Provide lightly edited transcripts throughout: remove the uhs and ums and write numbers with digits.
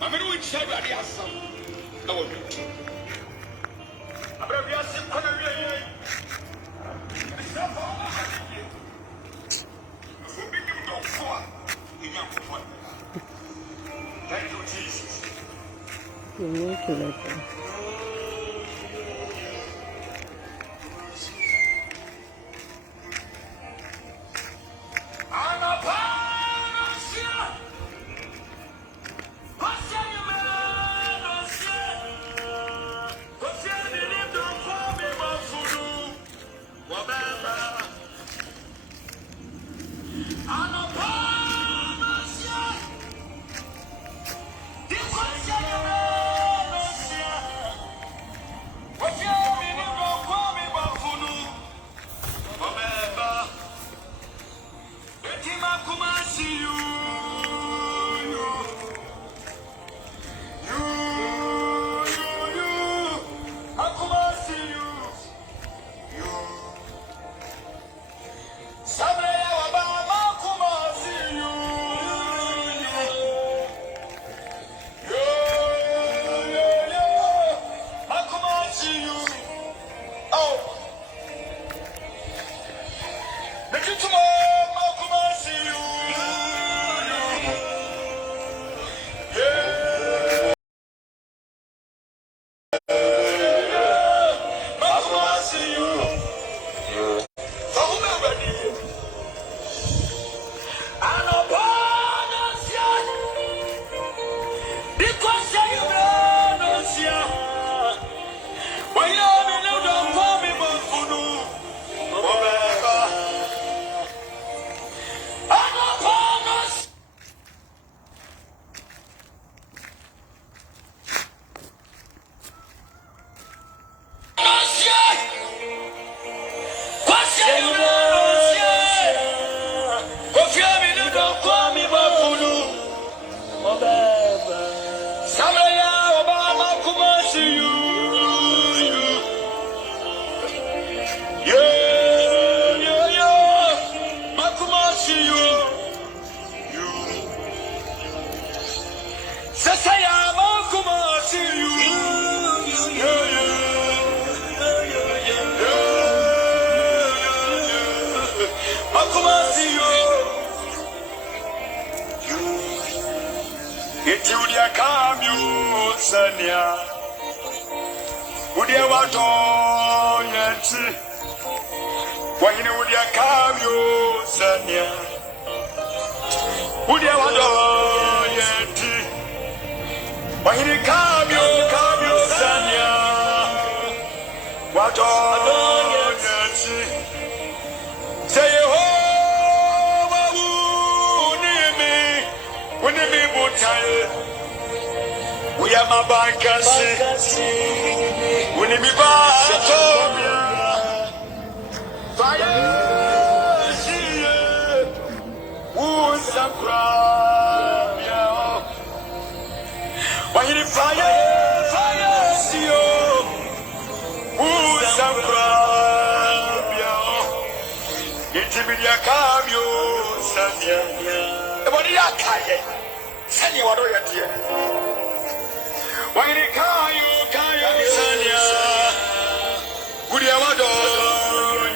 I mean, we said that yes, some. No, I'm going to be a simple. Thank you, Jesus. You need to let them. We are my bankers. We need me back. Fire. Who's the crowd? Why you fire? Fire. Who's the crowd? Get me the cameo. Sanya. What did I say? Send you what are you doing? Why did you Sanya? Would you ever do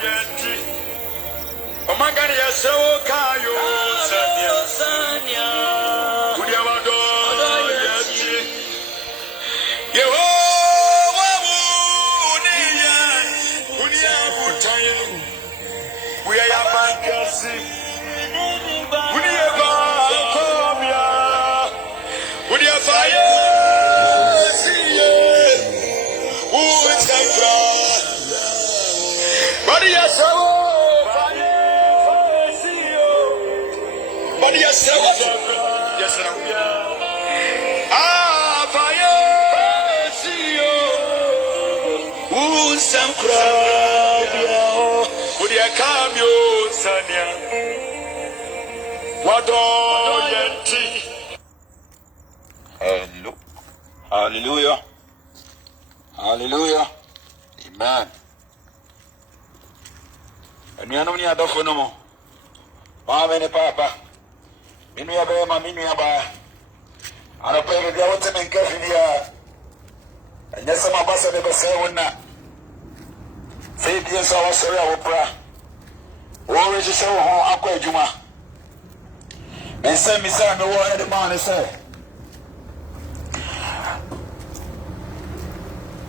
yet? Oh my God, you're so Kayo Sanya. Would you ever do yet? You we are your bankers. Would you ever come here? Would you fire? Yes, sir. Fire. Who's some crowd? Would you come, you, Sanya? What do you think? Hello. Hallelujah. Hallelujah. Amen. And you know me adofo no mo. Mama ne papa. Minu ya be ma minu ya ba. Ana pe be wote men kafi dia. Anya sama basa de be se wona. Say dia so wa sori awopra. Wo we se wo ho akwa adwuma. Ensa mi sa me wo e de ma ne say.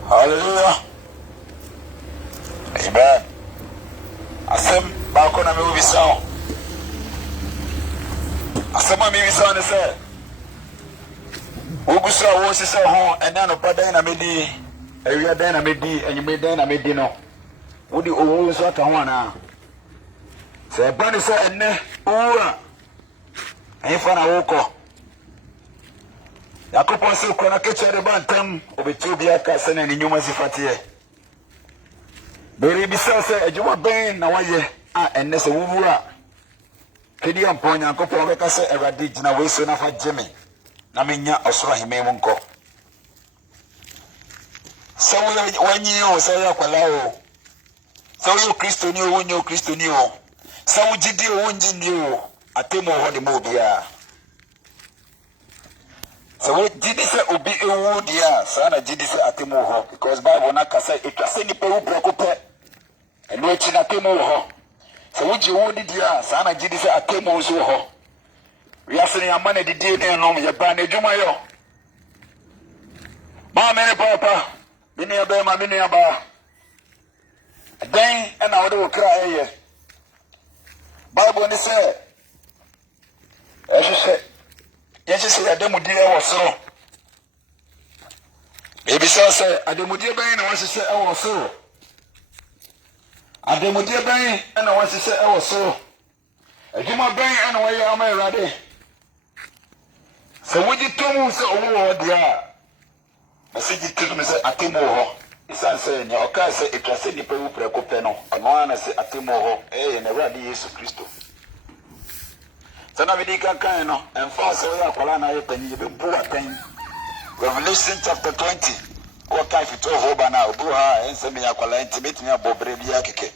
Hallelujah. Amen. Asem ba ko na me wo bisa. Asema mi bisa ne say. Ogusa wo sise ho ena no padan na medi. Ewia dan na medi, enyime dan na medi no. Wodi owo so aka ho ana. Se bani so enne owura. Efa na woko. Yakopo se ko na kechere bantam obetu bia ka se na ni nyuma sifate. Beri bisa se ejuma ben na waye a enne se wuwura. Kedi amponya Yakopo be ka se Awurade gina we so na fa jeme. Na menya osoro hime mu nko. Se wanyi o se yakwala o. Se wo Kristo ni o wonyo Kristo ni o. Se wo gidi o wonji ni o. Atemo ho de mo bia. Se wo gidi se obi ewu dia, sa na gidi se atemo ho because Bible na ka se etwase ni pe wo prekope. Eno echi na atemo ho. Se wo gi wo di dia, sa na gidi se atemo so ho. We are saying, I'm going to do it. I'm going to do it. Mama, papa, Minnie, Abema, Minnie, Abba. Then, and I will cry here. Bible said, as you said, yes, you said, I don't do it. So, baby, so say, I don't do it. And I want to say, I was so. I don't do it. And I want to say, I was so. I do my brain and away, I'm ready. So when you told me, say, oh, dear, I said, you told me, say, Atimo, it's answering your car, say, it was any people who precopeno, and one I say, Atimo, eh, and a ready Jesus Christ. So now we can kind of, and fast away, Apolana, and you be poor pain. Revelation chapter 20. What kind of over now, Buha, and send me a collar, intimate me about Brebiake.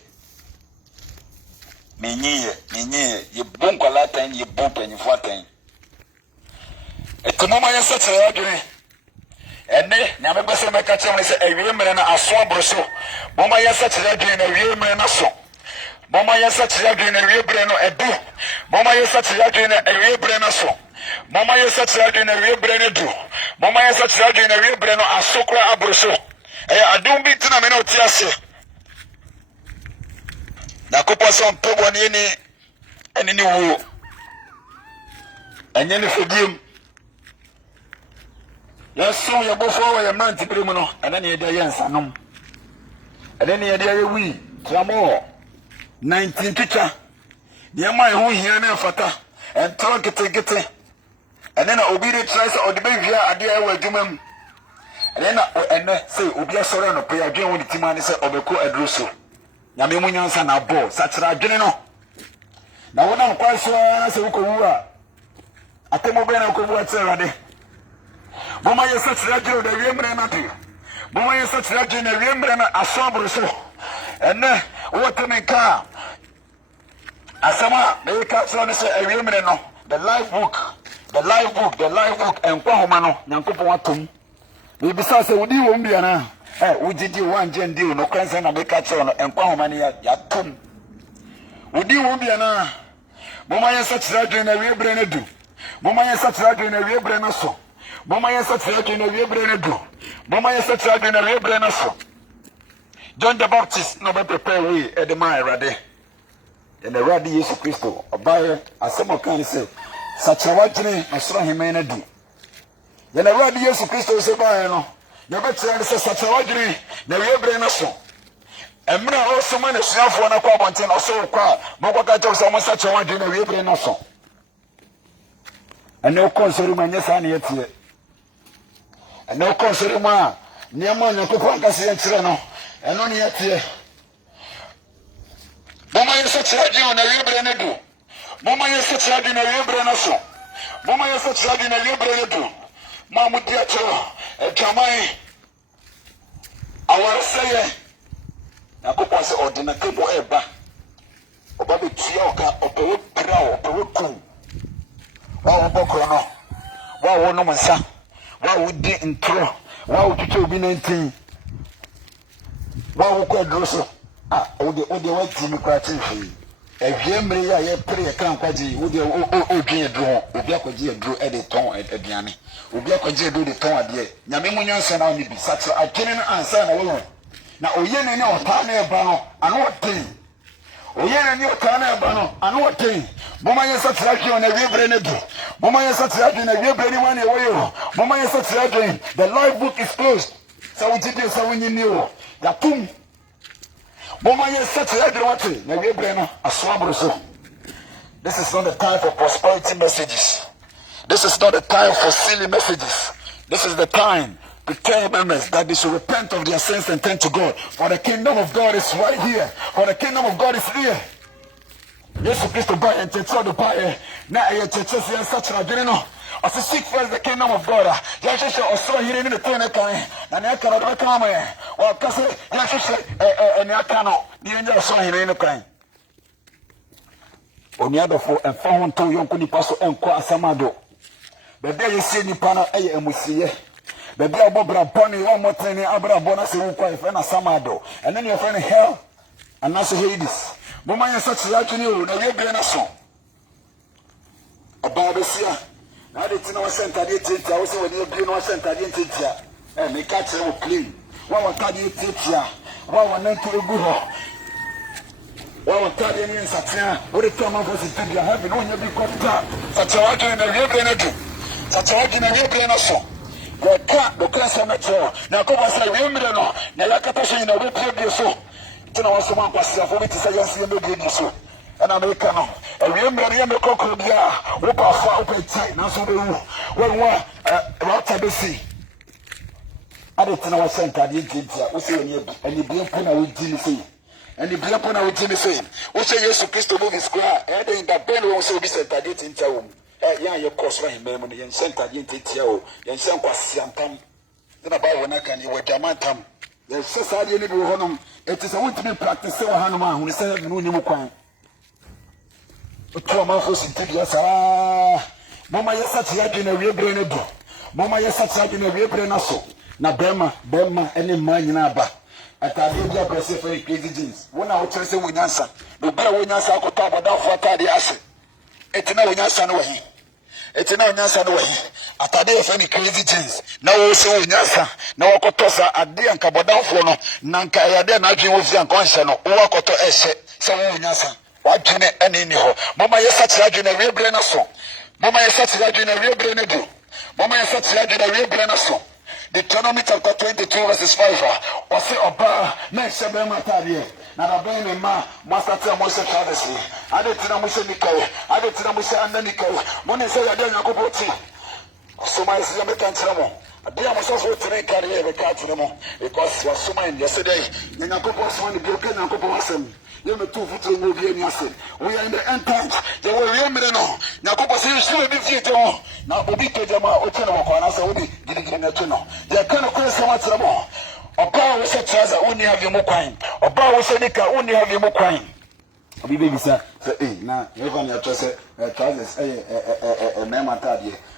Minye, you bunk a Latin, you bump and you flatten. Eto mama yesa tere adwene ene nyame bese meka kyem se awie mere na aso abroso mama yesa tere adwene na awie mere na so mama yesa tere adwene na awie bre no edu mama yesa tere adwene na awie bre na so mama yesa tere adwene na awie bre no du mama yesa tere adwene na awie bre no aso kra abroso adum bi tina me na oti ase na kopo so mpobo ne ni ene ni wo enye ne fodiem. Yes, so you go forward your man to criminal, and then you do yes, and then you do we, Tramo 19 teacher. Near my who here and fata, and talk it, and then obedient tries or the baby, I dear will do them. And then say, Obia Sorano, pay again with the Timani say, Obeko Adruso. Yamimunians and our bow, such a general. Now, when I'm quite sure, I say, Ukua. I come over and come what's already. Mama is such a radio, the Rembrandt. Mama is such a radio, the Rembrandt, a somber so. And then, what in a car? Asama, they catch on a Rembrandt, the life book, and Quahomano, Yankopatum. We besides, would you won't be an would you one gen deal, no concern of the catch on and Quahomania, Yatum? Would you won't be an Mama is such a radio, the Rembrandt. Mama is such a radio, the Rembrandt so. Mama is such a in a rebrand. Mama is such a in a rebrand. John the Baptist no better prepare we at the Maya Rade. And the Radi Jesus Christo, a buyer, as some can say, such a watching, I saw him in a do. Then the Radi Jesus Christo is a buyer. No better say such a watching, the rebrand. And now also man is self one o'clock until or so car. Mokaka tells someone such a watching a rebrand. And no concern my yes, and yet. And no concern ma, near man, no Copancas and Treno, and only yet here. Mama is such a radio in a rebrand. Mama is such a in a rebrand. Mama is such a in a rebrand. Mamma Diato, Etwamai awar seye yakopɔ se ordinatable eba oba betua oka opewe prawo opewe kun wa wo bokro no wa wo no masa wa wo di intro wa wo tutu obi 19 wa wo kwadro so ode wa timi kwa tinfi ehwie mmere ya ye pere kan kwaji ode odwen edro obi akwaji edro e de ton aduane obi akwaji edro de ton ade nyame munyansa na oni bi satra atwene no ansa na wo na oyene ne ota na eba no ano oten oyene ne ota na eba no ano oten boma ye satra atwe na wiebre ne do boma ye satra atwe na wiebre ni wane wo yo boma ye satra atwe the life book is closed so we did so we knew ya tum boma ye satra atwe wate na wiebre no aso abro so. This is not the time for prosperity messages. This is not the time for silly messages. This is the time to tell members that they should repent of their sins and turn to God. For the kingdom of God is right here. For the kingdom of God is here. Jesus Christ to buy and to try to buy. Now you churches and such a general. As to seek first the kingdom of God. Yasha also here in the corner kind. And I cannot come here. Or Cassie Yasha and Yakano. The angel saw him in the kind. On the other four and found to young Kunipaso and Kwa Samado. But there you see Nipana and Musie. The Bobra Bonnie, one more thing, Abra Bonus, and Samado. And then your friend hell, and also Hades. Mama is such like you, the Yabiana song. A Barbesia. Now the Tino Center, I also when you bring no center, and they catch them clean. One will tell you, teacher. One will not to a good home. One will tell you in Satia, what the Thomas was in the heaven, when you be caught. Such a lot in the Yabiana. Such a lot in the Yabiana song. The class of natural. Now, come and say, we know. Now, Nakatashi in a way, so. To know someone was for me to say, yes, you may so. And American. And remember, the Cocobia, whoop our open tight, now so the one, about the sea. I don't know what center I did, we say, and you be upon our Jimmy. And you be upon our Jimmy saying, we say, yes, Christ to move his square, and in the bell also be sent, I did in town. Yeah, your course for him, memory, and sent a dintio, and some was Siantam. Then about when I can, you were Diamantam. There's society in the home. It is a want to be practiced so Hanuman who said, no, you can. Trauma for Sintibias. Mama, yes, such a in a real brain. Mama, yes, such in a real brain. Na Bema, any man in Abba. At a media press for crazy jeans. When I was saying, we answer. The bear when I saw talk about what the asset. It's now when I saw away. It's now when I saw away. At a day of any crazy jeans. Now also in Yasa. Now Kotosa at the and Cabodanfono. Nanka Yade Nagi was young consciano. Or Koto Eshe. So in Yasa. What can any ho? Mama is such a in a real brain song. Mama is such a in a real brain. Mama is such a in a real brain song. Deuteronomy chapter 22 verses 5. Or say Oba, next Matari. Now, the brain ma, Master Moshe Chadesi. I did Tinamusha Nico. I did Tinamusha and Nico. When they say I don't know so my American Tramo. I did also to make career the car to them because was so mine yesterday. Then I propose one broken and propose. You know, 2 foot will be in Yasin. We are in the end times. They will remember no. Now, Papa says, you will be theatre. Now, Obito Jama, Oteno, and Saudi, didn't get to know. They are kind of close so much more. Oba was a trouser, only have you more crime. Oba was a nickel, only have you more crime. Baby, sir, now, you're going to trust a trousers, a mamma.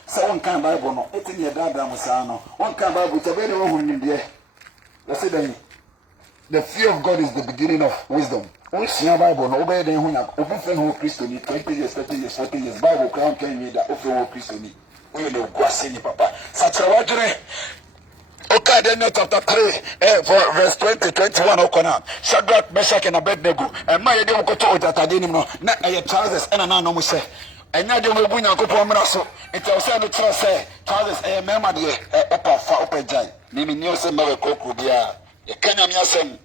So one kind Bible, no, it's in your dad, Musano. One kind Bible, it's a very wrong in there. That's it. The fear of God is the beginning of wisdom. Only see a Bible, no better than when I open for Christian, 20 years, 30 years, 40 years, Bible crown can me that open Christian. We will go see Papa. Such a water. Okay, Daniel chapter 3, for verse 20, 21, Okona. Shadrach, Meshach, and Abednego. And my idea go to Otatadinimo, not a trousers, and an anomaly. And now you will bring a couple of Marasso. It will say the trust, trousers, a memory, a upper for open giant. Naming Nielsen Maracocubia. A Kenyam Yasen.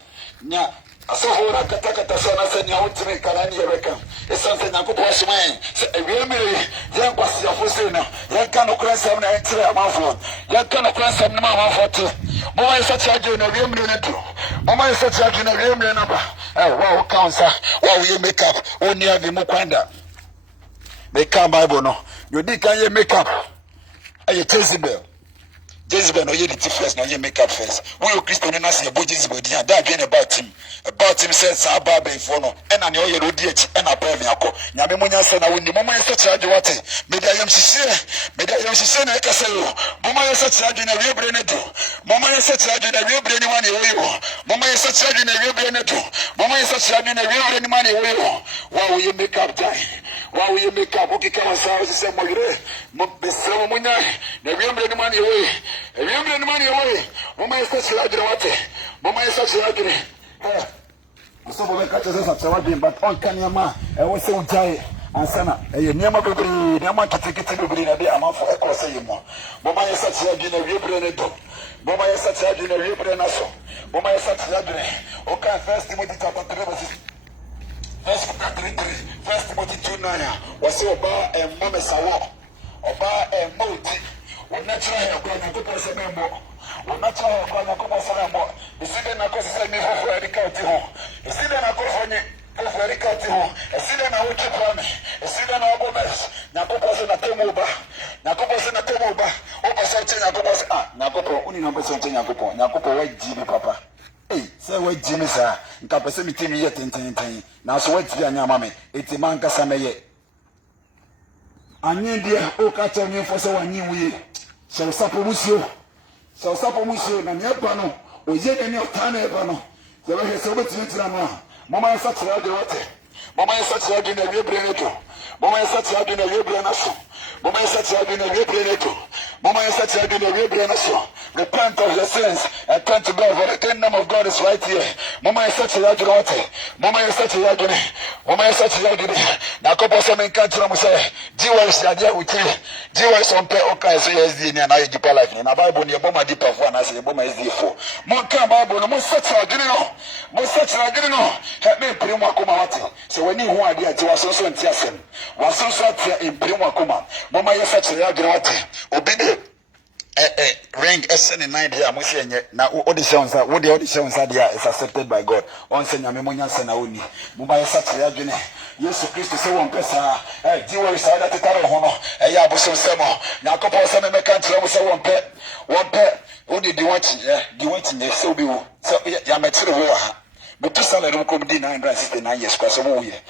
Nya. So hold a Katakata Sana, you want to make Kalani Reckon. It's something I could wash my say, young was your Fusina. Young can of class 7 and 3 amount. Young can of class 7 amount 40. Mama is such a in a real million. Mama is such a in a real million. Wow, counsel. Wow, you make up. Only have you Mukanda. Make up Bible no. You did can you make up? A Jezebel. Jezebel no ye the first, no ye make up first. We are Christian and I say about Jezebel, that again about him. About him says Sababa Infono, and I know you DH and a Pemiako. Yamunya said, I win the moment such a duate. Medium Sisena Caselo, Mama is such a in a real Breneto, Mama is such a in a real brain money, Mama is such a in a real Breneto, Mama is such a in a real money, why will you make up time? Why will you make up? Okay, come on, say Mogre, Mopesomuna, the real brain money away, a real brain money away. Mama is such a duate, Mama is such a so we catch us at but on Kanyama, and we say Jai and Sana, a Yama Bibri, Yama to take it to Bibri, a bit amount for Echo Saymo. Mama is such a dinner, you Breneto. Mama is such a dinner, you Brenaso. Mama is such a dinner. Okay, first Timothy chapter 3, First Timothy 2:9 was so about a Mama Sawa, about a multi, when natural hair, going to put us a member. I'm not sure how to come for more. The student I could say me for Erica to home. The student I could for Erica to home. A student I would keep on. A student I would best. Nakopos and a Tomoba. Nakopos and a Tomoba. Over something Nakopos. Nakopo, only number something Nakopo. Nakopo, white Jimmy Papa. Hey, say what Jimmy, sir. In capacity me yet in 10. Now, so what's your mammy? It's a man Casamaye. I need dear, oh, catch on you for so I knew we. So, suppose you. So Sapomuso na Nepano, or yet any of Tanebano. The way he's over to Nitrama. Mama is such a water. Mama is such a in a real Breneto. Mama is such a in a real Brenaso. Mama is such a in a real Breneto. Mama is such a in a real Brenaso. Repent of your sins and turn to God, for the kingdom of God is right here. Mama is such a water. Mama is such a agony. Mama is such a agony. Nakoposa men can't say, Jiwa is the idea with you. Jiwa is on pay okay, so yes, the Nana Jipa life. In a Bible, near Boma Dipa for an answer, Boma is the four. Monka Bible, no more such a general. More such a general. Help me, Prima Kumati. So when you want to was also in Tiasen, was also in Prima Kuma. Mama is such a agony. Obey. Ring SN9 here, Musia. Now, all the sounds that what the auditions are there is accepted by God. On Senya Memonia Senauni, Mumbai Saturday, yes, Christ, so one person, Jiwa is either the Taro Hono, a Yabuso Samo, Nakopo Sama country, so one pet, who did you want? You want in the Sobu, so Yamatsu, but two salary come in 9 years, because of all year.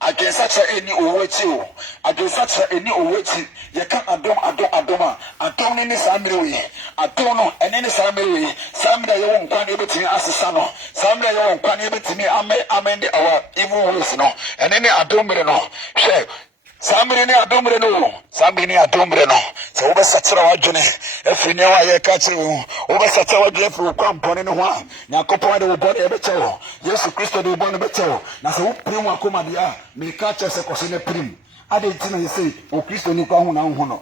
Against such any Oweti, against such any Oweti, you can't adoma, Adon in this family, Adono, and any family, some day you won't come able to me as a son, some day you won't come able to me, amend our evil ways, no, and any Adomino, share. Somebody near Dombreno, somebody near Dombreno. So over such a journey, if you know I catch you, over such a day for company no one. Now, Copa will body a better. Yes, Christo will bond a better. Now, so Prima Comadia may catch us a cosine prim. I didn't say, O Christo Nicona Huno.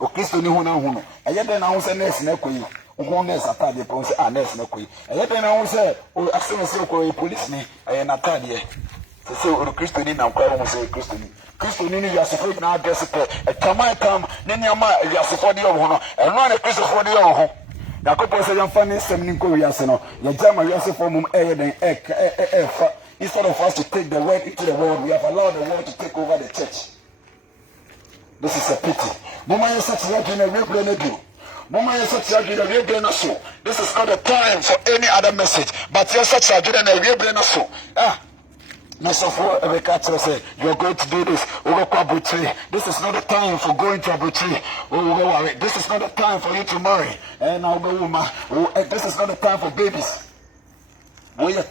O Christo Nicona Huno. I yet announce a nest nequi. Honest at the Ponce and nest nequi. I yet announce a policeman. I am not tired. So Christo didn't acquire say Christo. Christo Nini Yasifo na address a Tamaitam, Ninyama Yasifo de Hono, and one a Christopher de Oho. Yakopo said, I'm funny, Seminko Yasino, Yajama Yasifo Mum Air than instead of us to take the word into the world, we have allowed the world to take over the church. This is a pity. Mama is such a in a real planet. Mama is such a in a real planet. This is not the time for any other message, but you're such a in a real planet. Mr. Ford, say, you're going to do this. This is not the time for going to Abuchi. This is not the time for you to marry. And I'll go, this is not the time for babies. This is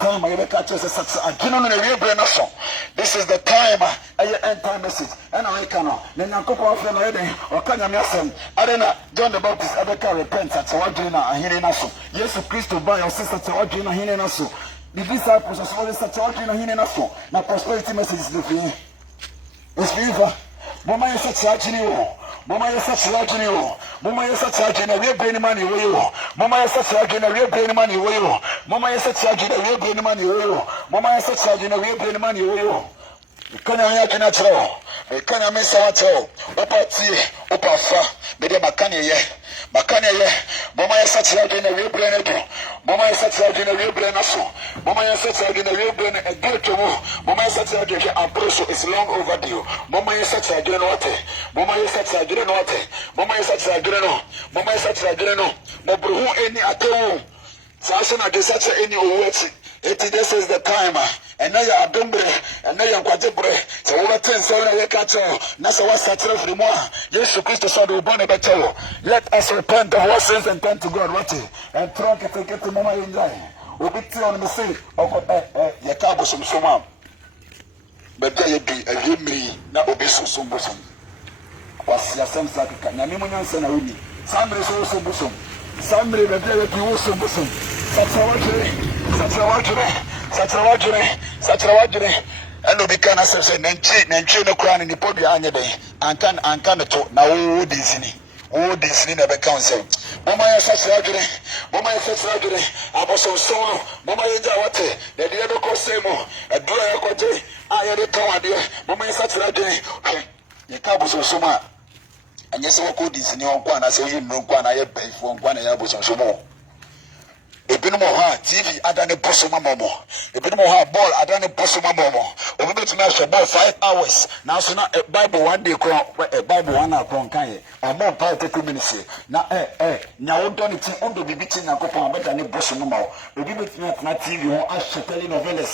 the time, end time message. And I cannot. Then I go off the wedding, or can you send? I don't know. John the Baptist, I can't repent. That's what you know. I hear in us. Yes, Christ by your sister, to what you know, here in us. The disciples as well as such a thing in us. Now, prosperity message is the thing. It's fever. Mama is such a new. Mama is such a new. Mama is such a real brain money. Mama is such a real brain money. Mama is such a real brain money. Mama is such a real brain money. Can I have a natural? Can I miss our toe? Opa tea, Opa fa, Media Bacania, Makanya ye. Mama ya sacha adwene we bre ne do. Mama ya sacha adwene we bre na so. Mama ya sacha adwene we bre ne egeto mu. Mama ya sacha adwene abroso is long overdue. Mama ya sacha adwene what? Mama ya sacha adwene what? Mama ya sacha adwene no. Mama ya sacha adwene no. Mo bruhu eni atewu. Sasa na de sacha eni owati. This is the time. And now you are dumbre, and now you are quadruple. So what things so you catch that's what Satra from moi. Yes, Christ saw the born a better. Let us repent of our sins and turn to God. What and trunk it to get to Mama in line. We'll be on the sea. Oh, your cabo some summer. But there be a gimri, not obese some bosom. Was your son Saka, Namiman Sanawini. Somebody is also bosom. Somebody that there be also bosom. Satrawadjure and obikana says nanchi no crown in the podium anyade ankan to na wo disini na be council mama ya satrawadjure aboso so mama ya wate de de be ko semo adura ya kwaje ayede tawade mama ya satrawadjure ye ka aboso so ma anya se ko disini on kwa na se yi mro kwa na ye befo kwa na ya aboso so mo ebinom ha TV adane posoma momo ebinom ha ball adane posoma momo obibet na hwe ball 5 hours now so na Bible one day ko Bible one akon kan amo pa 30 minutes na nya wo don ti ondo bibiti nyakopon abeda ne posoma mo obibet na TV ho ahwe telenovela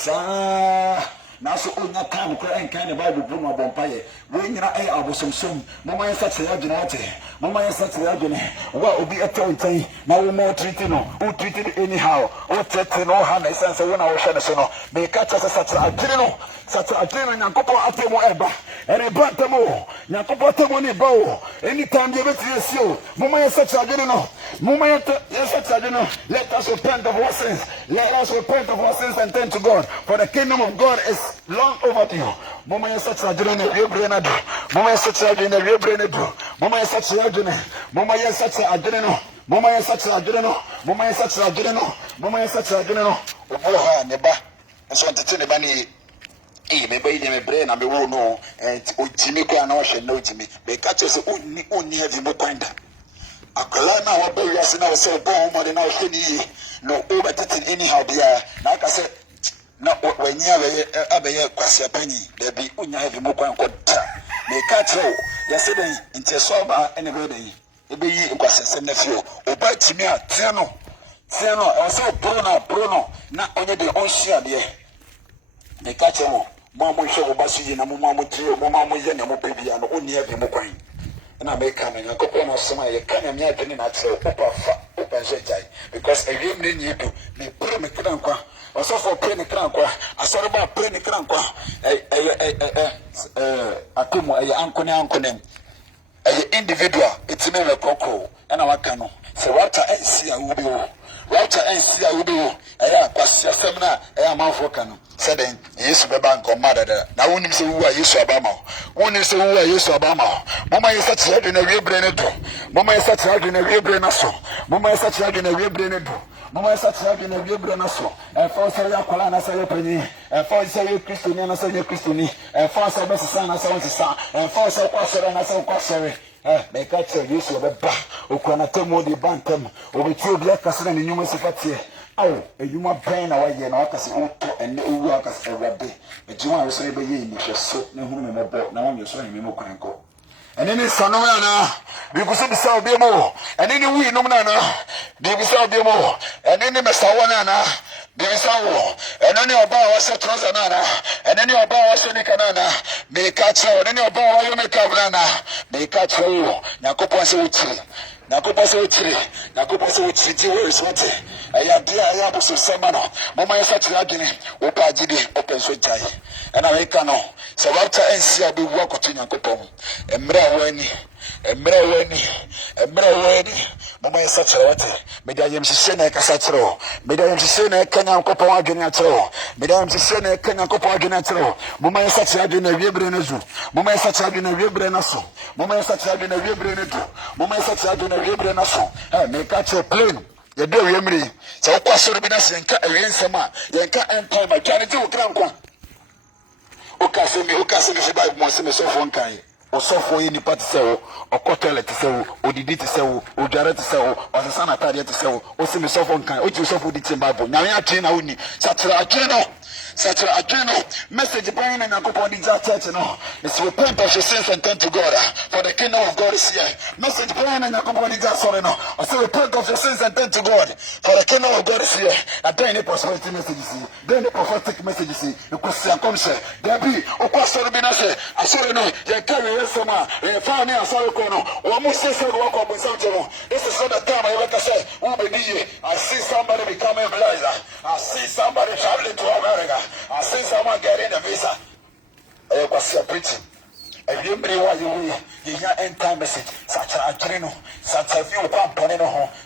now so onya time ko enkan the Bible bu no bompaye we nyina abosomsom mama yesa tse adwene mama yesa tse adwene wa obi etontan na wo mo treat no o treat anyhow o tete no ha na sense we na wo hwe ne so no me ka cha satra adwene no nyankopon atemo eba ere bantamo nyankopon atemo ni ba o anytime you bet yes you mama yesa tse adwene no mama yesa tse adwene no let us repent of our sins and turn to God, for the kingdom of God is long overdue. Mama ya sacha adwene na webre na do. Mama ya sacha adwene na webre na do. Mama ya sacha adwene. Mama ya sacha adwene no. Mama ya sacha adwene no. Mama ya sacha adwene no. Mama ya sacha adwene no. Obolo ha ne ba. Enso ntete ne ba ni me ba ide me bre na me wo no. Otimi kwa na wo hwe na otimi. Be ka che se onni adi mo kwanda. Akola na wo ba wiase na wo se bo mo de na wo hwe ni no over tete anyhow dia. Na aka se na when you abeye kwase pani there be unya heavy mo kwan kwata me ka tro yesterday inte so ba anyway dey e be yi kwase sem na fio oba timi a tiano o so pro na onye de on share de me ka tro mo hwe oba so yi na mo trio mo ye na mo bebia no oni heavy mo kwan na me ka na yakopon no sema ye ka na me adwene na tro opa so jai because e wiem ne nyido me pro me kran kwa also for pray ne kran kwa asorba pray ne kran kwa atomo ankone individual itime me kokko na waka no se wata ensi awubi wo akwasi asem na amanfo ka no se den Yesu be bank o madada na wonim se wuwa Yesu abama mama yesa tire na wiebre ne do mama yesa tire na wiebre na so mama yesa tire na wiebre ne do mama yesa tire na wiebre na so for say yakola na say panyi for say Kristoni na say Kristoni for say be sisa na say sisa for say kwasere na say kwasere me ka tire Yesu be ba okwana temo di bantam obeti obi akasere ne nyuma sifatie awo enyuma ben na waye na wakase oto ene owu akase ewade ejuma wo so be ye ni hweso ne hunu me mebo na won yeso ni me kwanko ene ni sanu na bi kuso bi sa obi mo ene ni wi num na bi bi sa obi mo ene ni mesawo na bi bi sa wo ene ni oba wa se trouser na ene ni oba wa se ni kanana me ka tro ene ni oba wa yo me ka bra na me ka tro yakopon se wuti Nakupa se uchiri ti we sote aya dia aya busu semana mama yesa tira gini opa agide open so jai na we ka no se wata ensi abi wu akoto Nyankopon emre wani mama yesa tira wate media yem sise na kasa tiro media yem sise na ka Nyankopon agene atiro media yem sise na ka Nyankopon agene atiro mama yesa tira gini na wiebre na zu mama yesa tira gini na wiebre na so mama yesa tira gini na wiebre na du mama yesa tira gini na wiebre na so me catch a plane ye do yemri se wo kwasoro bi na se nka ensema ye nka empire ma twane ti wo kra nkwa o ka se mi se Bible mo se me so fo nkan Osofo yi nipa te sɛ wo, ɔkɔ toilet te sɛ wo, odidi te sɛ wo, odware te sɛ wo, ɔsesa na ataadeɛ te sɛ wo, osi mi sɔfo nkan, oji sɔfo di tie Bible. Nyame atwe na woni. Satra atwe no. Satra atwe no. Message bring na Nyankopɔn di ja church no. It's repent of your sins and turn to God. For the kingdom of God is here. Message bring na Nyankopɔn di ja sorry no. I say repent of your sins and turn to God. For the kingdom of God is here. And then any prosperity messages see. Then the prophetic messages see. The question comes say, there be okwa sorry bi na say, asori no, ye carry yesoma, ye fa ni asori ko no. O mo say say work up something no. This is not the time I ever say, who be die. I see somebody becoming blind. I see somebody traveling to America. I see someone getting a visa. I was preaching. If you bring what you hear end time message, such a trino, such a few pump on it.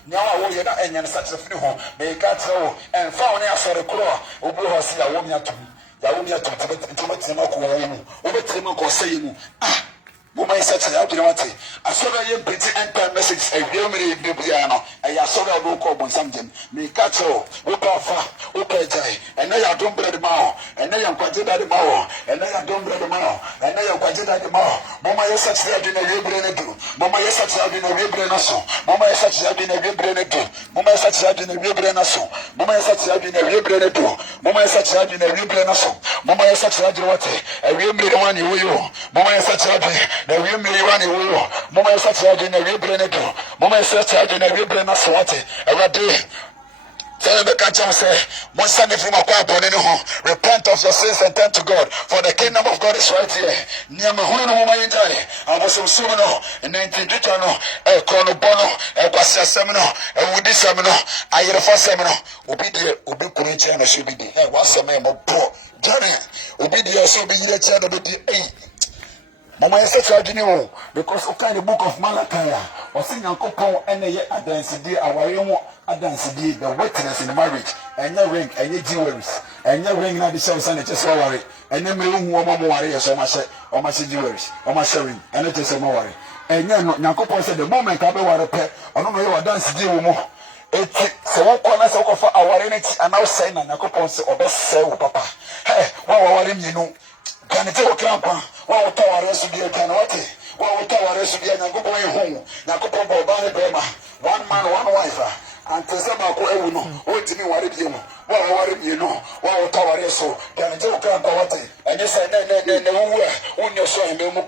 Now, you're not any such a few home. They got so and found us for the crow. Ubu has a woman to Yawumia to Timoko, over Timoko saying, ah. Woman such a yakinati. I saw a pretty end message a very bibliano, and I saw a book on something. Me catcho, Ukafa, Ukajai, and I don't bread the mouth, and I am quite at the mouth, and I don't bread the mouth, and I am quite at the mouth. Mama is such a in a rebrain. Mama is such a in a rebrainaso. Mama is such a in a rebrainato. Mama is such a in a rebrainaso. Mama is such a in a rebrainato. Mama is such a in a rebrainaso. Mama is such a a rebrain you. Mama is such a the women run away. Mama is such a in a rebrainato. Mama is such a in a rebrainaso. Every day. Tell the catch and say, one Sunday from a quiet on home. Repent of your sins and turn to God. For the kingdom of God is right here. Near my home, woman in Jai. I was some seminar in 19 a chronobono, a Passia seminar, a Woody seminar, I had a first seminar. Obedient, Ubiquity, and I should be there. What's a man of poor Johnny? Obedient, so be the child of the Mama is such a general because of kind of book of Malachi or sing Uncle Paul and a dance day, our young dance day, the witness in marriage, and your ring, and your jewelries, and your ring, not the same son, just worry, and then me who worry, so much, or my jewelries, or my sharing, and it is a worry. And Uncle Paul said, the moment I be what a pet, I don't know what dance deal more. So what corners of our energy and now saying, and Uncle Paul said, or best say, papa, hey, what worry you know? Can it take a cramp? What tower is to be a canote? What tower is to be a Nagopo home? Nagopo Bobani Bema. One man, one wife. And Tezabako Evuno. What do you worry you? What worry you know? What tower is so? Can it take a cramp? And yes, I know when you're showing them.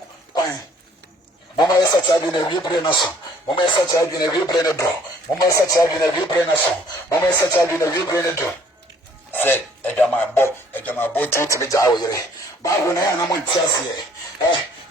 Mama is such a in a rebrainaso. Mama is such a in a rebrainado. Mama is such a in a rebrainaso. Mama is such a in a rebrainado. Say, Edama Bo, to me, Jaway. Bible na mo ntiase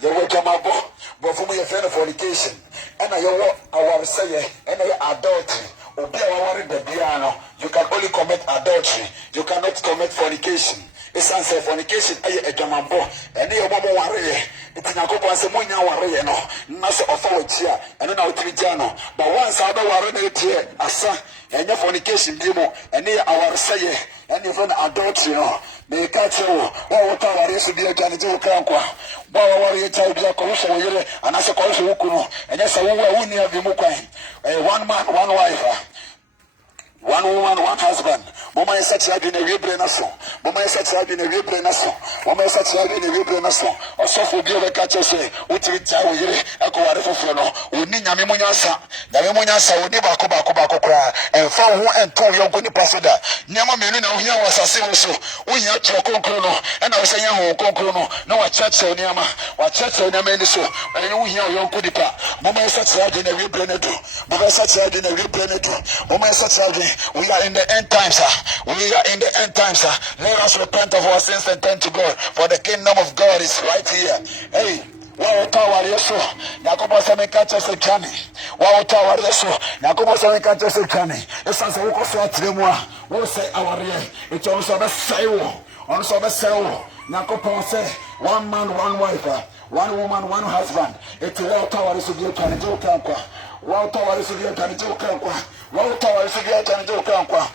ye wo jamabo bo for me friend of fornication and I our say and adultery obi aware da bia no you can only commit adultery, you cannot commit fornication. It's answer fornication aye jamabo and you bobo ware it na ko say mo nya ware no na so ofa ochia and na otiri dia no but once aba ware na tie asa and fornication bi mo and our say and you friend adultery no me catch you. What tower is to be a janitor crankwa? Bow warrior type of corruption, and as a corruption, and yes, I won't have the Mukai. One man, one wife. One woman, one husband. Mama is such a in a rebrainaso. Mama is such a in a rebrainaso. Mama is such a in a rebrainaso. Or so for the catcher say, what you tell you, Echo Waterflono, we need Yamimunasa, Yamimunasa, we never go back, and found who and told your good pastor. Never meaning of here was a civil so. We had to concluno, and I was saying, oh, concluno, no, a church so near ma, what church so near me so, and you hear your good pa. Mama is such a in a rebrainato. Mama is such a in a rebrainato. Mama is such a we are in the end times, sir. We are in the end times, sir. Let us repent of our sins and turn to God. For the kingdom of God is right here. Hey, wow, tower, yes, sir. Nakobo Sami catch us a canny. Wow, tower, yes, sir. Nakobo Sami catch us a canny. It's as a walk of Tremua. We'll say our year. It's also the sale. Also the sale. Nakobo say, one man, one wife, one woman, one husband. It's a well tower is to be a canny. Wow, tower is to be a canny. One tower is again and do Kankwa.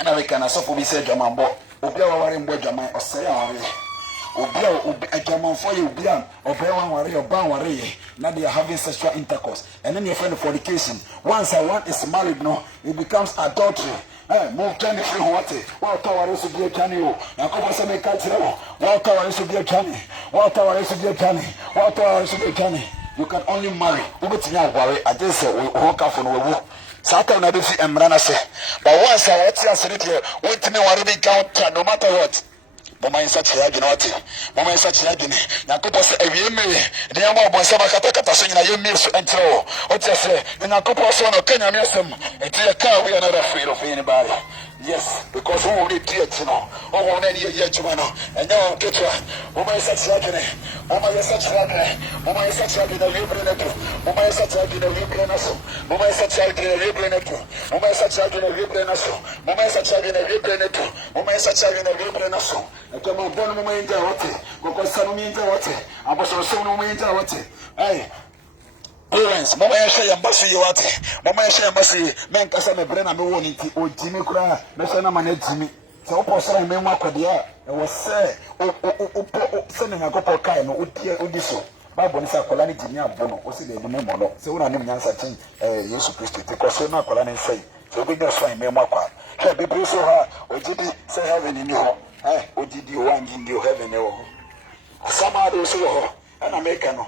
And I can also be said, Jamambo, Obia in Bojaman or say, Obia, a Jaman for you, Bian, or Bewan Warrior, Ban Warrior. Now they are having sexual intercourse. And then your friend of fornication. Once a one is married, no, it becomes adultery. Move 23 water. Well, tower is to be a channel. Now, come on, some catch it. Well, tower is to be a channel. What our Johnny? What our Johnny? You can only marry. I just say we walk off on the Satan never see Emrana say. But once I watch us here, wait to me what we count no matter what. Mama in such a yaginote, Mama in such a yagini, Nakupo say, a yeme, the Yama Bonsabakata saying, I miss and throw. What I say, the Nakupo son of Kenya Missum, a clear car, we are not afraid of anybody. Yes, because who will it yet, you know, or won't any yet, you know, and now get you. Mama is such a yagini, Mama is such a yagini, Mama is such a yagini, Mama is such a yagini, Mama is such a yagini, Mama is such a yagini, Mama is such a yagini, Mama is such a yagini, Kama mbona mama yenja wote kwa sababu yenja wote hapo sasa mama yenja wote parents mama yesha yambasi yote mama yesha yambasi men kasa me brena me woni nti o jimi kura me sha na ma na jimi se opo sara me mu akwade a wo se o se na yakopo kai no odi so Bible ni sa akola ni jimi abo no o se de me mo no se wona ni nyansa chen Yesu Kristo te ko se na akola ni sai se obi do so me mu akwa se bibiri so ha o jidi se heaven ni ho Ojidi one in the heaven. Asama do so and American.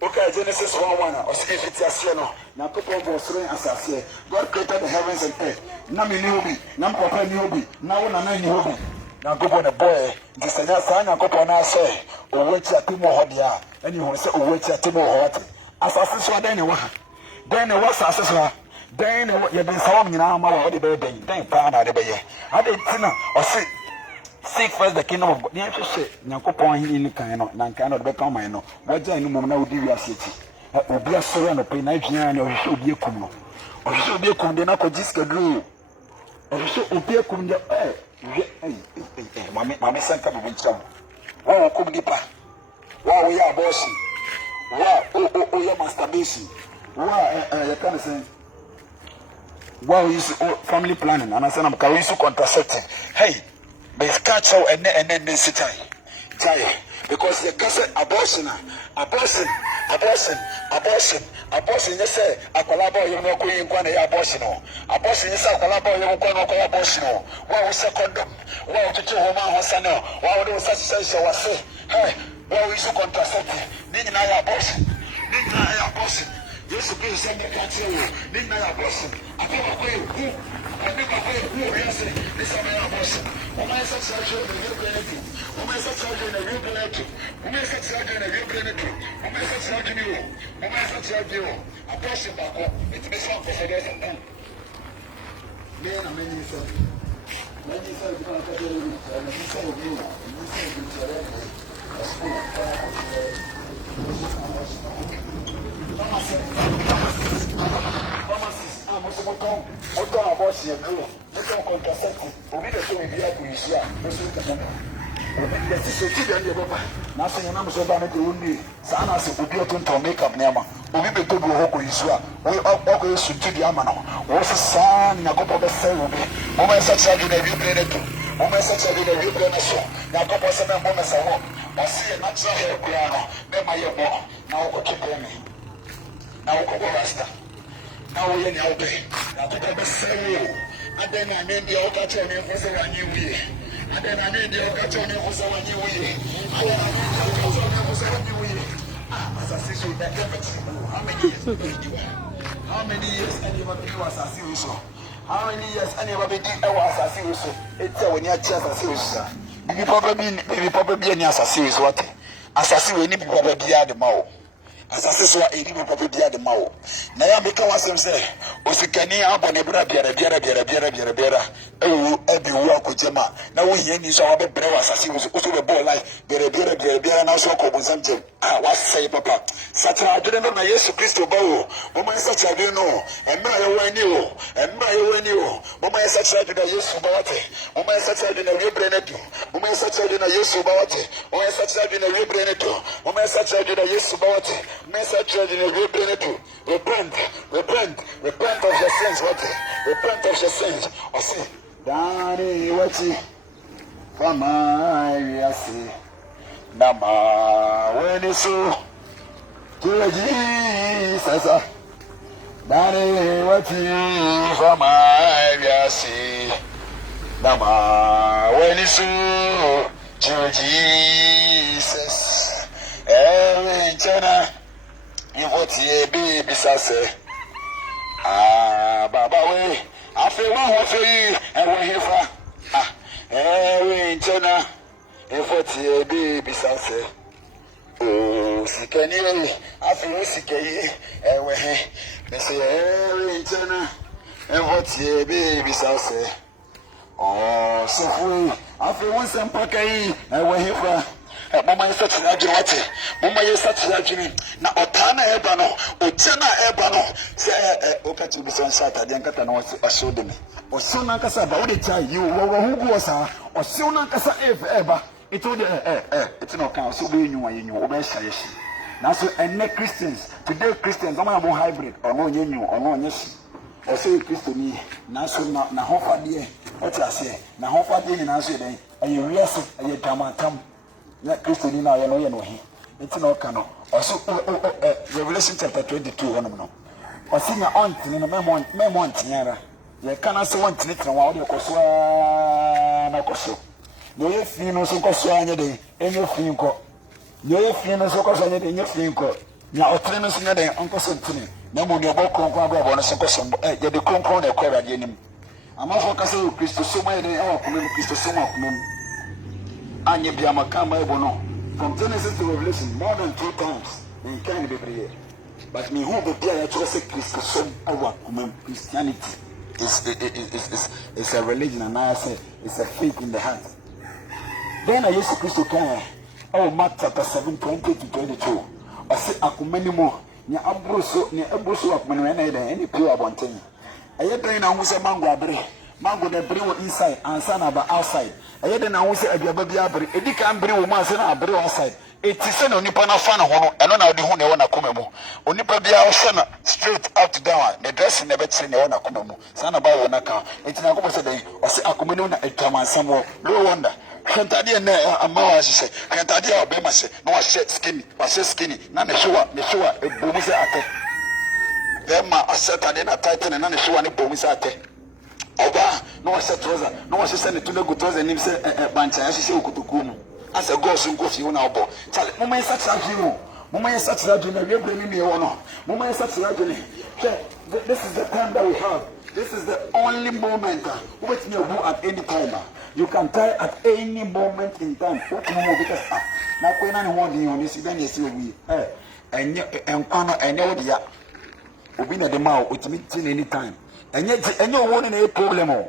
Okay, Genesis 1:1 or see if it's a sieno. Now people for throwing assassin. God created the heavens and earth. Nami nihobi, nam papa nihobi, now na nihobi. Now go on a boy, this is a sign of Copona say, or wait at Timo Hodia, and you will say, or wait at Timo Hot. Assassin so then was assassin. Then you've been sawing in our mother, then pound out the bay. I didn't know or say. Seek first the kingdom of God. The answer say, Nankopon in the kind of Nankano become my no. What I know now, dear city. Obi a sorrow no pay Nigerian or should be a kumo. Or should be a condena for Jiska Drew. Or should be a kundo. Mammy Santa will come. Wow, come deeper. Wow, we are bossy. Wow, your masturbation. Wow, you can't say. Wow, is family planning. And I said, I'm carrying contracepting. Hey. But catch out and then sit time. Because the cassette abortion, you say, a collabo, you know, queen, one abortion. Abortion is a collabo, you know, abortion. What was a condom? What to two woman was a no? What was such sense was say? Hey, what we should contracept? Didn't I abortion? Didn't I abortion? Yes, to be sent the country. Didn't I abortion? I think I'm going I think I'm going to say, this is my abortion. Woman is such a real benefit. Woman is such a real benefit. Woman is such a real benefit. Woman is such a new. Woman is such a new. Abortion back up. It's the song for the rest of them. Then I'm many said. Many said, because I tell you, and you say, you say, a school of fire. What abortion you do? Let's go contraceptive. We need to show you how to use it. Let's look at them. Let's see if you are able. Now, say your name is Obama. You need. Sana se ubi otunto makeup nema. Ubi beto do hoko isua. We oko yesu ti di ama no. Wo se san na gopo be se ubi. Mo ma sa cha di na bi play neto. Mo ma sa cha di na bi play na so. Na gopo se na mo na sa wo. Ba se natural hair kura no. Be ma ye bo. Na wo ko keep me. Na wo ko rasta. Now we are now paying. Now to be saved. And then I need the occasion for the one you will. And then I need the occasion for the one you will. And then I need the occasion for the one you will. As I say, so that how many years do you have? How many years anybody was assassin? How many years anybody did assassin? It's when you're just assassin. Maybe probably any assassin is what? Assassin will need probably the mouth. Asase so e di papa bia de mawo na ya meka wasem se osikani abone bra biara ewu ebiwu akojema na wo hia ni so wa bebre wasase wo so be ball life biara na so ko bonsam jem wasai papa sacha adwene no na Yesu Kristo bawo mo man sacha adwene no emra ye wani o mo man sacha adwene Yesu bawate mo man sacha adwene we bre netu mo man sacha adwene Yesu bawate mo man sacha adwene we bre netu mo man sacha adwene Yesu bawate message in the repent of your sins. What? Repent of your sins. Or say, Danny, what's from my see. Nama, when it's so, to Jesus. Danny, what's from my see. Nama, when it's so, to Jesus. China, you what ye be besase. Baba way, I feel one of you, and we're here for. China, you what ye be besase. Oh, Sikani, I feel Sikay, and we're here. They say, China, and what ye be besase. Oh, so free. I feel one some packay, and we're here for. Mama is such a dream. Mama is such a dream. Now, Otana Ebano, Otana Ebano, say, okay, to be so Saturday, and Catano was showed me. Or soon Ankasa, but the child you who was her, or soon Ankasa ever. It told it's no count, so we knew you obey. Now, so and next Christians, today Christians, I'm a hybrid, or no, you knew, or no, yes. Or say Christian, now so now, how far dear, what I say, now how far dear, and I say, and you realize it, and you come. Na Kristo ni na ye no he enti na oka no oso Revelation chapter 22 wonom no osi nya ontini no memo ontinyara ye kana se wontini tena wa wo de koso na koso no ye fi no so koso anya de enye fi nko no ye fi no so koso anya de enye fi nko nya otene no so nya de onkoso ntini na mo ne obokon abo no so koso ye de konkron na ekwara de nim amafo kasa Kristo so ma ye de awakomem Kristo so ma komem Anya Biamakama Ebono. From Genesis to Revelation, more than 2 times in kind of every year. But me who be there actually say Christianity is a religion, and I say it's a faith in the heart. Then I used to Christo Kaya. Oh, Mark chapter 7, 20 to 22. I say Akumenimo, near Abruso, Akumen, any pure about thing. I yet I was a mango de brew inside and son about outside. I had an answer at your baby abri. It can brew once and I brew outside. It is sent on Nippon fan and on the Hune on a Kumemo. Onipa be our son straight up to down. The dress in the bed saying on a Kumemo. Son about Wanaka. It's not a day or say Akumino at Tama somewhere. No wonder. Cantadia and Mawa, she said. Cantadia Obama said, no, I said skinny, I said skinny. None the sure, a boomisa at them. I said I didn't tighten and none the sure any boomisa at Oba, no one said trouser, no one said to the good trouser and him said Bancha, as she said, Kutukum. As a ghost and go to you now, Bo. Mama is such a you. Mama is such a you. You're bringing me one. Mama is such a you. This is the time that we have. This is the only moment which you do at any time. You can die at any moment in time. What more because now when I want you on this, then you see me. And corner and no dia. Ubina the mouth with me any time. And yet, and you want a problem.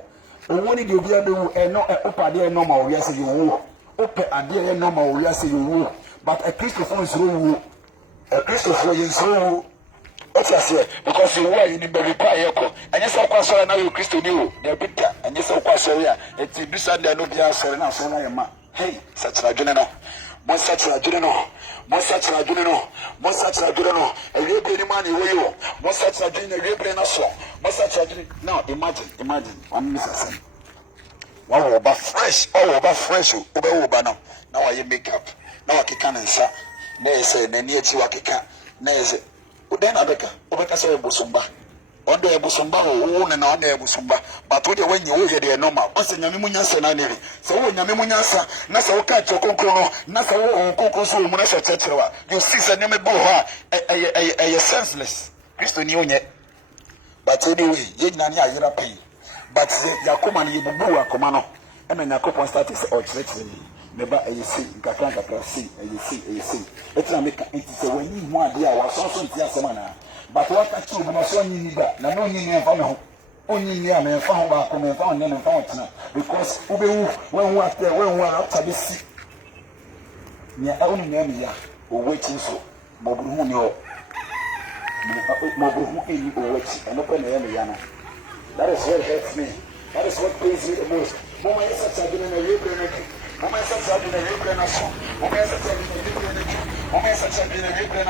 Only you be able to know a upper normal, yes, you will. Open a dear normal, yes, you will. But a Christopher is rule. A Christopher is rule. What's I say? Because you were in the baby pie, and yes, of course, I know you Christo knew. They're bitter, and yes, of course, it's a decent and no be answering us on I am. Hey, such a general. Most such a general. Most such a general. Most such a general. A real baby money, will you? Most such a general, real brain or so. Most such a general. Now, imagine. One Mrs. Wow, but fresh. Oh, but fresh. Uba now. Now I make-up. Now I can answer. Nay, say, near Chiwaka. Nay, say, Udena Beka. Obeka say Busumba. On the Busumba, and on the Busumba. But when you hear the normal, what's in Yamunya Sanani? So when Yamunyasa, Nasa Okacho Konkono, Nasa Konkosu, Munasa Tetra, you see the name of Boha, a senseless. Christo knew yet. But anyway, Yenania European. But Yakuman Yubua Comano, and then Yakupan status or treachery. Never a see, Kakaka see, a see. Let's make it when you want the hour, something Yasamana. But what I told my son, you need that. Now, only near Fano. Only near me found back from a found and fountain. Because when what there, when we're up to the sea. Near only near me, or waiting so. Mobumunio. Mobumu or wait and open the Eliana. That is what hurts me. That is what pains me the most. Mama is such a good in a Ukraine. Mama is such a good in a Ukraine. Mama is such a good in a Ukraine. Mama is such a good in a Ukraine.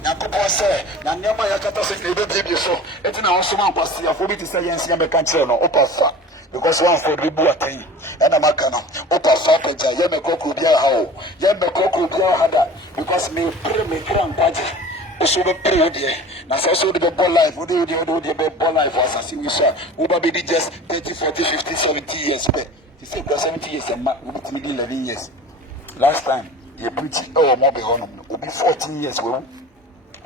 Yakupo say, Nanyama Yakata said, they don't give you so. It's now so much was here for me to say, yes, you can't tell no Opa. Because one for the boat thing. And I'm a canoe. Opa Fapaja, Yamako Bia How. Yamako Bia Hada. Because me pray me grand party. Also, the period here. Now, so the ball life, what do you do? The ball life was as you saw. Uber be just 30, 40, 50, 70 years. He said, 70 years and with me 11 years. Last time, ye pretty oh mo be hono obi 14 years we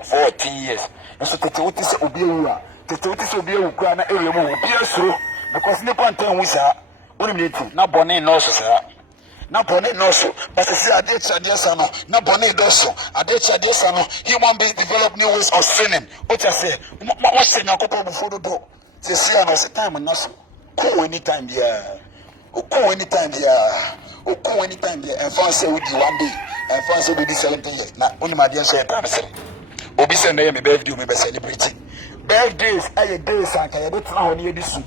14 years so tete wo ti se obi ewu a tete wo ti se obi ewu kra na ewe mo obi asuro because ne pantan wu sa woni me ti na bone no so sa na bone no so but see ade chade sa no na bone do so ade chade sa no human beings develop new ways of sinning o cha say what sin akoko before do say see am say time no so ko anytime there ko anytime there ko anytime there and for say we di one day and for say we di 17 years na only my dear say time say obi say na me birthday me be celebrate birthdays aye days anka ye be tena ho ne ye di su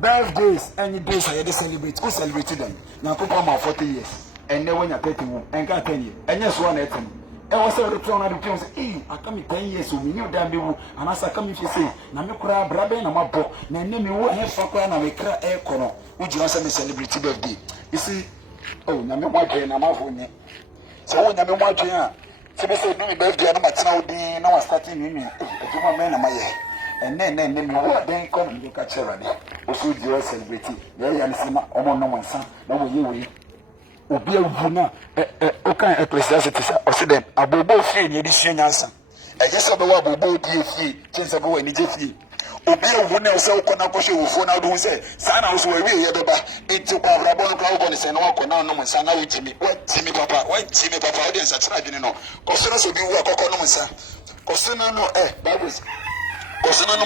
birthdays any days I celebrate who celebrated them na ko ma 40 years and never nya 30 wo enka 10 years enye so na etem e wo say return na return say aka me 10 years o me new da me wo anasa aka me fi say na me kura brabe na mabo na enne me wo he fa kura na me kra e kono wo jira say me celebrate birthday you see oh na me mwadwe na mafo nye so wo nya me mwadwe a se be say do me birthday na matena wo din na wa starting ni ejuma me na maye and then me what then come you catch everybody also do celebrate ya ni sima omo no wansa na wo yewe obi awu na o kan ecclesiastes o se dem abobo fie ni edisua nyansa e yesa be wa abobo di fie chense be wa ni je fie obi awu na o se ko na ko hwe wo fo na do se sa na so we ye beba enti kwa brabo no kwa go ni se na ko na no wansa na wo timi papa audience atira dwene no ko so na so bi wo akoko no wansa ko so na no bible Kosina no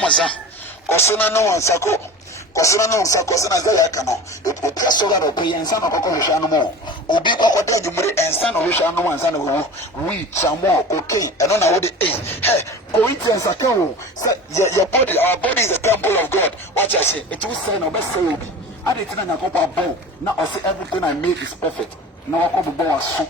wansako kosina za yaka no obi asoga no pe ensa no kokko hwehwa no mo obi kokko da dwumre ensa no hwehwa no wansa no wo we chamo cocaine eno na wo de coincidence akawo say your body our body is the temple of God what I say it will say no best say obi ade tina na kokko abo na o say everything I made is perfect na wakobo waso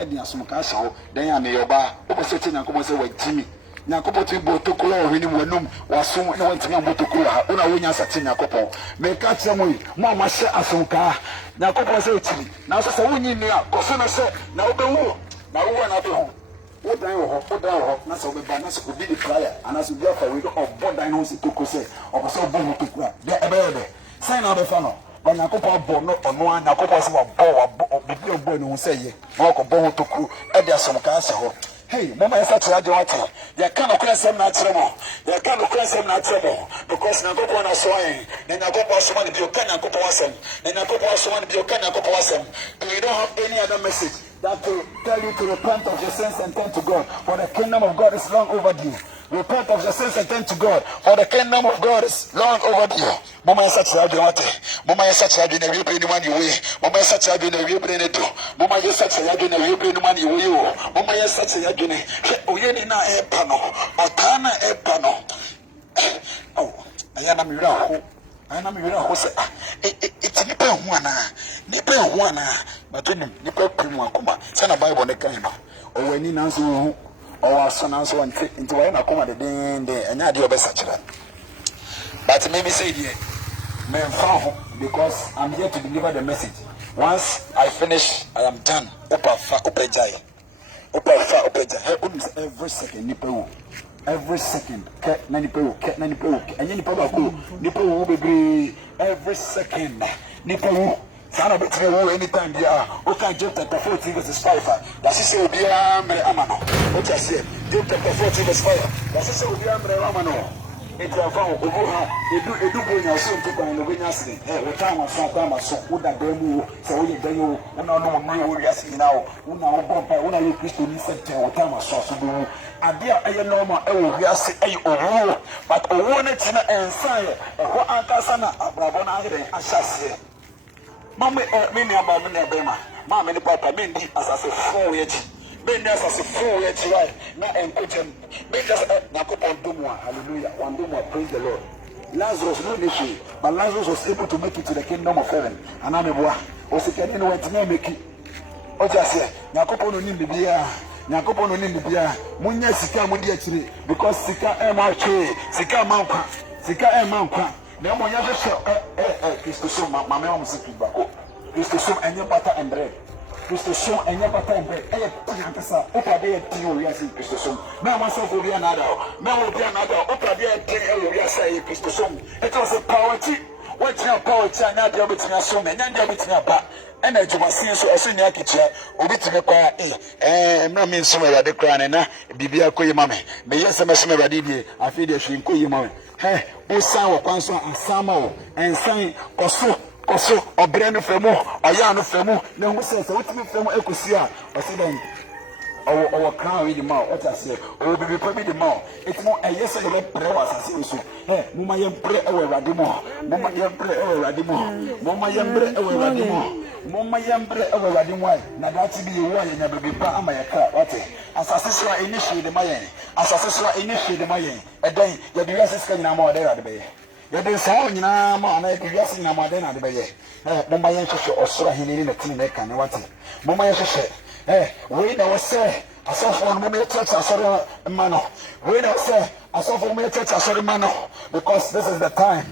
e dia som ka hye wo dan ya me yoba wo say tina kobo say wa jimi nyakopo ti botokolo ohini wanum waso na wantimi ambotokolo ha una wonya asate nyakopo me ka kire mo mo amahye asonka nyakopo se etiri na so se wonyi ni a koso na se na obewu na wo na be ho wo dan ho na so be ba na so obi di prayer ana so bia fa we do obodan no se toko se okoso obo mo tokura de ebe sign na be fa no ba nyakopo abo no ono a nyakopo se wa bo bibi obo no se ye na okobo ho tokuru e de asonka ase ho. Hey, mama yesa tiraje wate. Ya kana kwensem na atremo. Because na gopo na so yin. Na gopo so man bi o kana gopo wasem. Na gopo so man bi o kana gopo wasem. You don't have any other message that will tell you to repent of your sins and turn to God. For the kingdom of God is long overdue. Repent of your sins and turn to God. For the kingdom of God is long overdue. Mama yesa tiraje wate. Mama yesa tiraje na wibre ni mani we. Mama yesa tiraje na wibre ne do. Mama yesa tiraje na wibre ni mani we yo. Mama yesa tiraje ne oyeni na epano otana epano oh ayana mira ho se it's nipa hu ana but nipa primu akoma sana bible ne kan no owani na so hu owaso na so nti wa na akoma de enya de obesa kira but maybe say here me mfa because I'm here to deliver the message. Once I finish I am done. Upejai every second nipa every second na nipa anya nipa ba ko nipa wo bebre every second nipa sana betwe wo anytime dia o kan Job chapter 14 verse 5 that say obi amre amano o cha say Job chapter 14 verse 5 that say obi amre amano etrafa obo ha edu bonya so nti kwan no bonya se wota amaso woda damu se wo ye danyo una no mo wo ria se na wo una wo bompa una ye Kristo ni sente wota amaso so bo ade a aye normal e wo ria se aye owo but owo na tina ensan ye ho ankasa na abrabo na ahede ahyase mama me ni aba me na bema ma me ni papa me ndi asase fo ye chi me ndi asase fo ye chi right na enkojem me just na ko pondomo hallelujah wandomo praise the Lord. Lazarus no nation but Lazarus was able to make it to the kingdom of heaven and ameboa o se kene no went na make o just say nyakopo no ni bibia munya sika mu di akire because sika e ma twe sika mankwa na mo nya hwe Kristo so ma me o music bako Kristo so enye bata and bread Kristo so enye bata and bread tiankasa opa de ti o wi ase Kristo so na ma so fo bia na da opa de ti o wi ase Kristo so it was a power what your power na de obetina so me nya de obetina ba ena ejumasi so ese nya kitia obi time kwa emra me nso Awurade kra ne na bibia koyi mame me yese me so Awurade die afi de hwe koyi mame usan wo kwan so asama wo ensan koso obre no femu oya no femu na hu se wotimi femu ekosi a osidan owo crown with the mouth what I say o bibi pa bi the mouth etimo eyese de pray was asase so muma yem pray e Awurade mo muma yem pray e Awurade mo muma yem pray e Awurade mo muma yem pray e Awurade mo na that bi ye wo anya bibi pa ama ye ka what asase so initiate de mayen asase so initiate de mayen edan ye bi yase ska nyina ma o de Awurade be ye ye de sa nyina ma na ye bi yase nyina ma de na de be ye muma yem hwehwe osoro henini na tini na ka ne what muma yem hwehwe we know say I saw for me church I saw mano we know say I saw for me church I saw mano because this is the time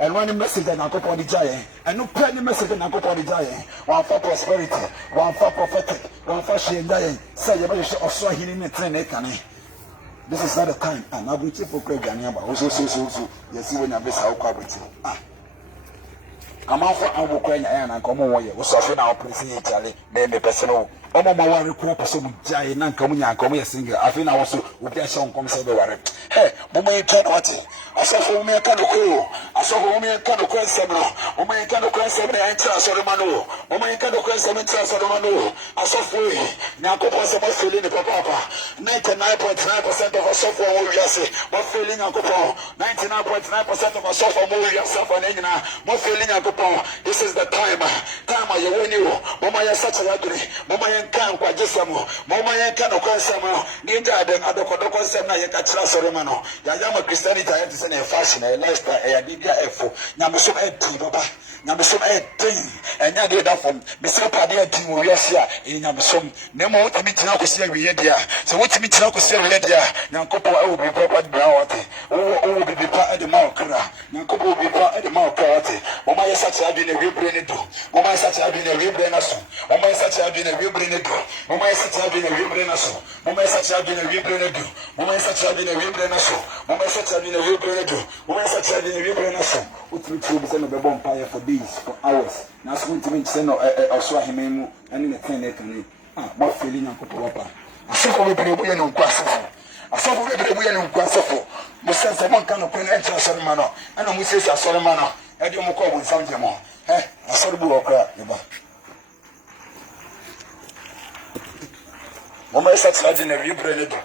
and when the message that go for the giant and no penny message that go for the giant one for prosperity one for prophetic one for shame giant say you better also healing me train can this is not the time and I believe for Craig and Yamba so you see when you miss how quality amafo abokwa nya na nkomo wo ye wo sofe na operate Italy me personal omo ma ware ko pese mu jai na nkomo nya nkomo ye single afi na wo so obi a hye nkom se be ware mo ma yeka na wate asofo mo yeka no ko asofo mo yeka no ko nsem no mo ma yeka no ko nsem na enti asore ma no mo ma yeka no ko nsem enti asore ma no asofo nya ko po se mo feel ni papa 99.9% of asofo wo wiase mo feel nya ko po 99.9% of asofo mo wiase fa na nyina mo feel nya ko this is the time you win you mama ya such a ladri mama ya kan kwa jesamo mama ya kan kwa nsamo ni daden adoko nsam na ye ka kira sore ma no ya ya ma Christianity ya tse na fashion e lifestyle ya bibia efo nyamesom edi baba nyamesom edi enya de da fom mesem pade edi wo wiase a nyamesom na mo wotimi tina ko sia wiye dia so wotimi tina ko sia wiye dia nyankopo e wo bi papa bra wote wo bi pa e de ma okra nyankopo bi pa e de ma okra wote mama ya such a be na we brain do mama such a be na we brain aso mama such a be na we brain do mama such a be na we brain aso mama such a be na we brain do mama such a be na we brain aso mama such a be na we brain do mama such a be na we brain aso utimi tube se no be bomb fire for days for hours na so utimi se no oso ahememu ani na kan na kan mo feli nyankopo wapa asofo be bre boye no kwasofo asofo be bre boye no kwasofo mo sense mo kan no pen e tra sori ma no ana mo sese asori ma no e de mo ko bo nsam je mo asori bu okra ne ba mo ma sa tsaje na vibre ne do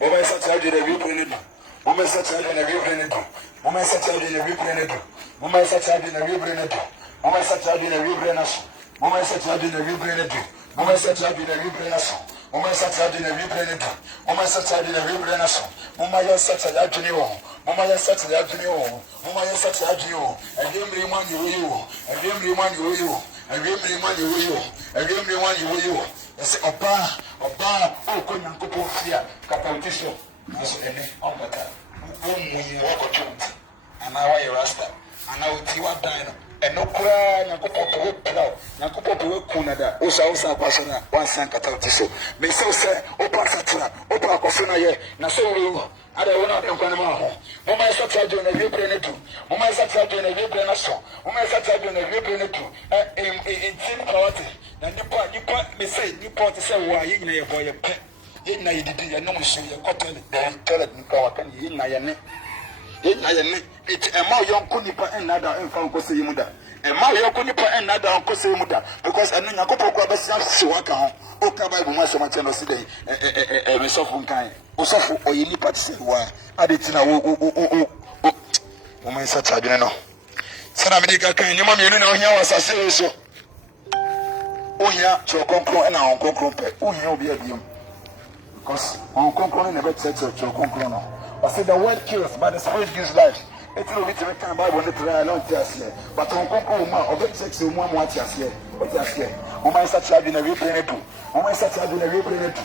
mo ma sa tsaje na vibre ne do mo ma sa tsaje na vibre ne do mo ma sa tsaje na vibre ne do mo ma sa tsaje na vibre ne do mo ma sa tsaje na vibre na so mo ma sa tsaje na vibre ne do mo ma sa tsaje na vibre na so mo ma sa tsaje na vibre ne do mo ma sa tsaje na vibre na so mo ma ya sa tsaje ne wo mama ya sati ya dwene wo mama ya sati ya dwene wo edemri man ye wo edemri man ye wo edemri man ye wo edemri man ye wo ese oba o ko nyankopo fia kapantisho aso ene ombata o munyi wo ko tumti ana wa ye rasta ana oti wa dan no eno kura nyankopo to pela nyankopo to kunada usa kwasona wansan katantiso me se o pasatra o pa kwasona ye na so wo ada wona de kwan ma ho mo ma sa trajo na wibre ne tu mo ma sa trajo na wibre na so mo ma sa trajo na wibre ne tu tin party na nipa me say nipa te say wa ye nyina ye boye pe ye nyina ye didi ye no so ye kotele den tele nipa wa kan ye nyina ye ne it ema yonko nipa enada enfa nko se yimuda ema yonko nipa enada nko se yimuda because enu nyakopo kwa besia se waka ho o ka bible ma so ma teno se dey me sofu nkan o sofu oye nipa te se wa adetina o ma sa tadwene no sana me dika kan nyoma me na ohia wasase so ohia chokonkron na onkonkron pe ohia obi abiom because onkonkron na be tete chokonkron no. I said the word kills, but the spirit gives life. It's a bit of a kind of Bible, I don't tell you. But on Conco, or very sexy woman, what you say? What you say? Woman such a in a real planet. Woman such a in a real planet.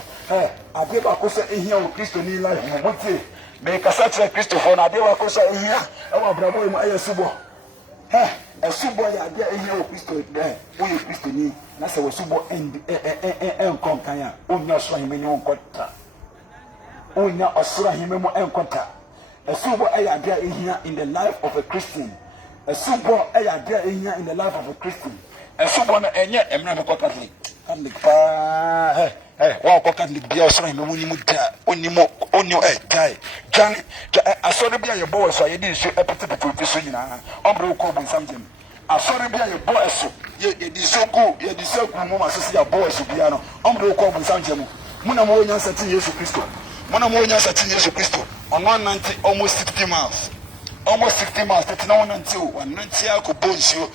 I gave a cosa in here with Christo in life. What say? Make a such a Christopher, and I gave a cosa in here. Oh, bravo, my subo. A subo, I get in here with Christo there. Only Christo need. That's a subo and Concaya. Oh, no, so I mean, no contact. Unya osura himemo enkonta esubo ayadea ehia in the life of a Christian esubo ayadea ehia in the life of a Christian Someone and yet I'm not a Catholic. Catholic pa wa ko Catholic bia so me woni mu da oni mo guy Johnny asori bia your boy so ye di so epete so nyina ombre ko bu something asori bia your boy so ye di so go mo ma so your boy so bia no ombre ko bu something mu na mo nya sati Yesu Kristo on 190 almost 60 miles tetina 190 akobonsu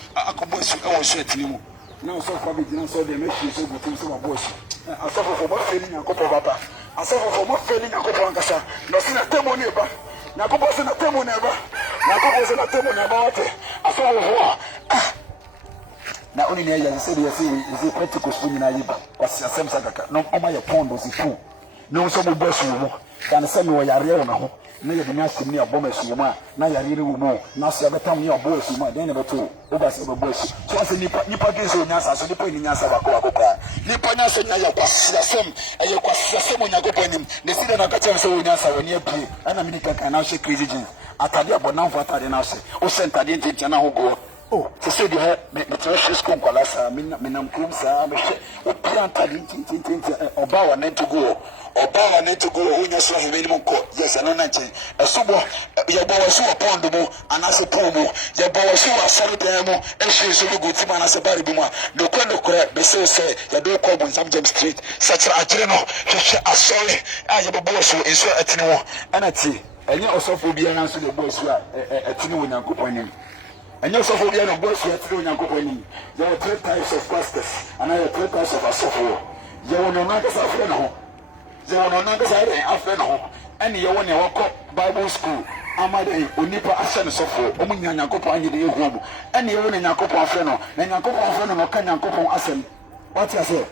e wo so atinimu na so fa bi dina so de meshi so gutum so baboshi asofo fo mo feli nyakopo baba asofo fo mo feli nyakopo ankasa no sina temo ne ba nyakopo sina temo ne ba wote asofo fo na oni ne ya se de se Pentecost nyina yiba kwasi asem sagaka no oma ye pondo sifu no so mo bosu mo kan se me wo yare wo na ho na ye binya sim ne aboma su mo na yare re wo mo na so abetam ne abo su mo den ne beto o ba se bo su so ase nipa ke so nya sa so nipa ni nya sa ba ko akokra nipa nya so nya ya kwasi asem onyagopo nim ne sida na ka chen so nya sa woni apie ana mi ni kan na so crazy jeans atade abonamfo atade na so o sentade ntintia na ho go oh so de ha me trash school kwala sa minam kum sa me o planta tintintintin oba wa na to go onya so he minimum ko yes ano na chen esubo ye bo wasu opondo mo anase pomo ye bo wasu asare dan mo ehwe so go ti ma na se bari bi mo do kwendokora be se ye do ko bu Sam James Street satra agire no hwehwe asore ye bo wasu enso atene wo ana ti enye osofo bia na so de bo wasu atene wo nyankopon nim and you suffer the end boys here through Yankoponi. There are 3 types of pastors, and I have 3 types of asofo. You will no longer suffer no. They will no longer say after no. And you want to walk Bible school. Amade Unipa Ashan Sofo, Omunya Yankopon in the home. And you want Yankopon Freno, and Yankopon Freno, no can Yankopon Asen. What you say?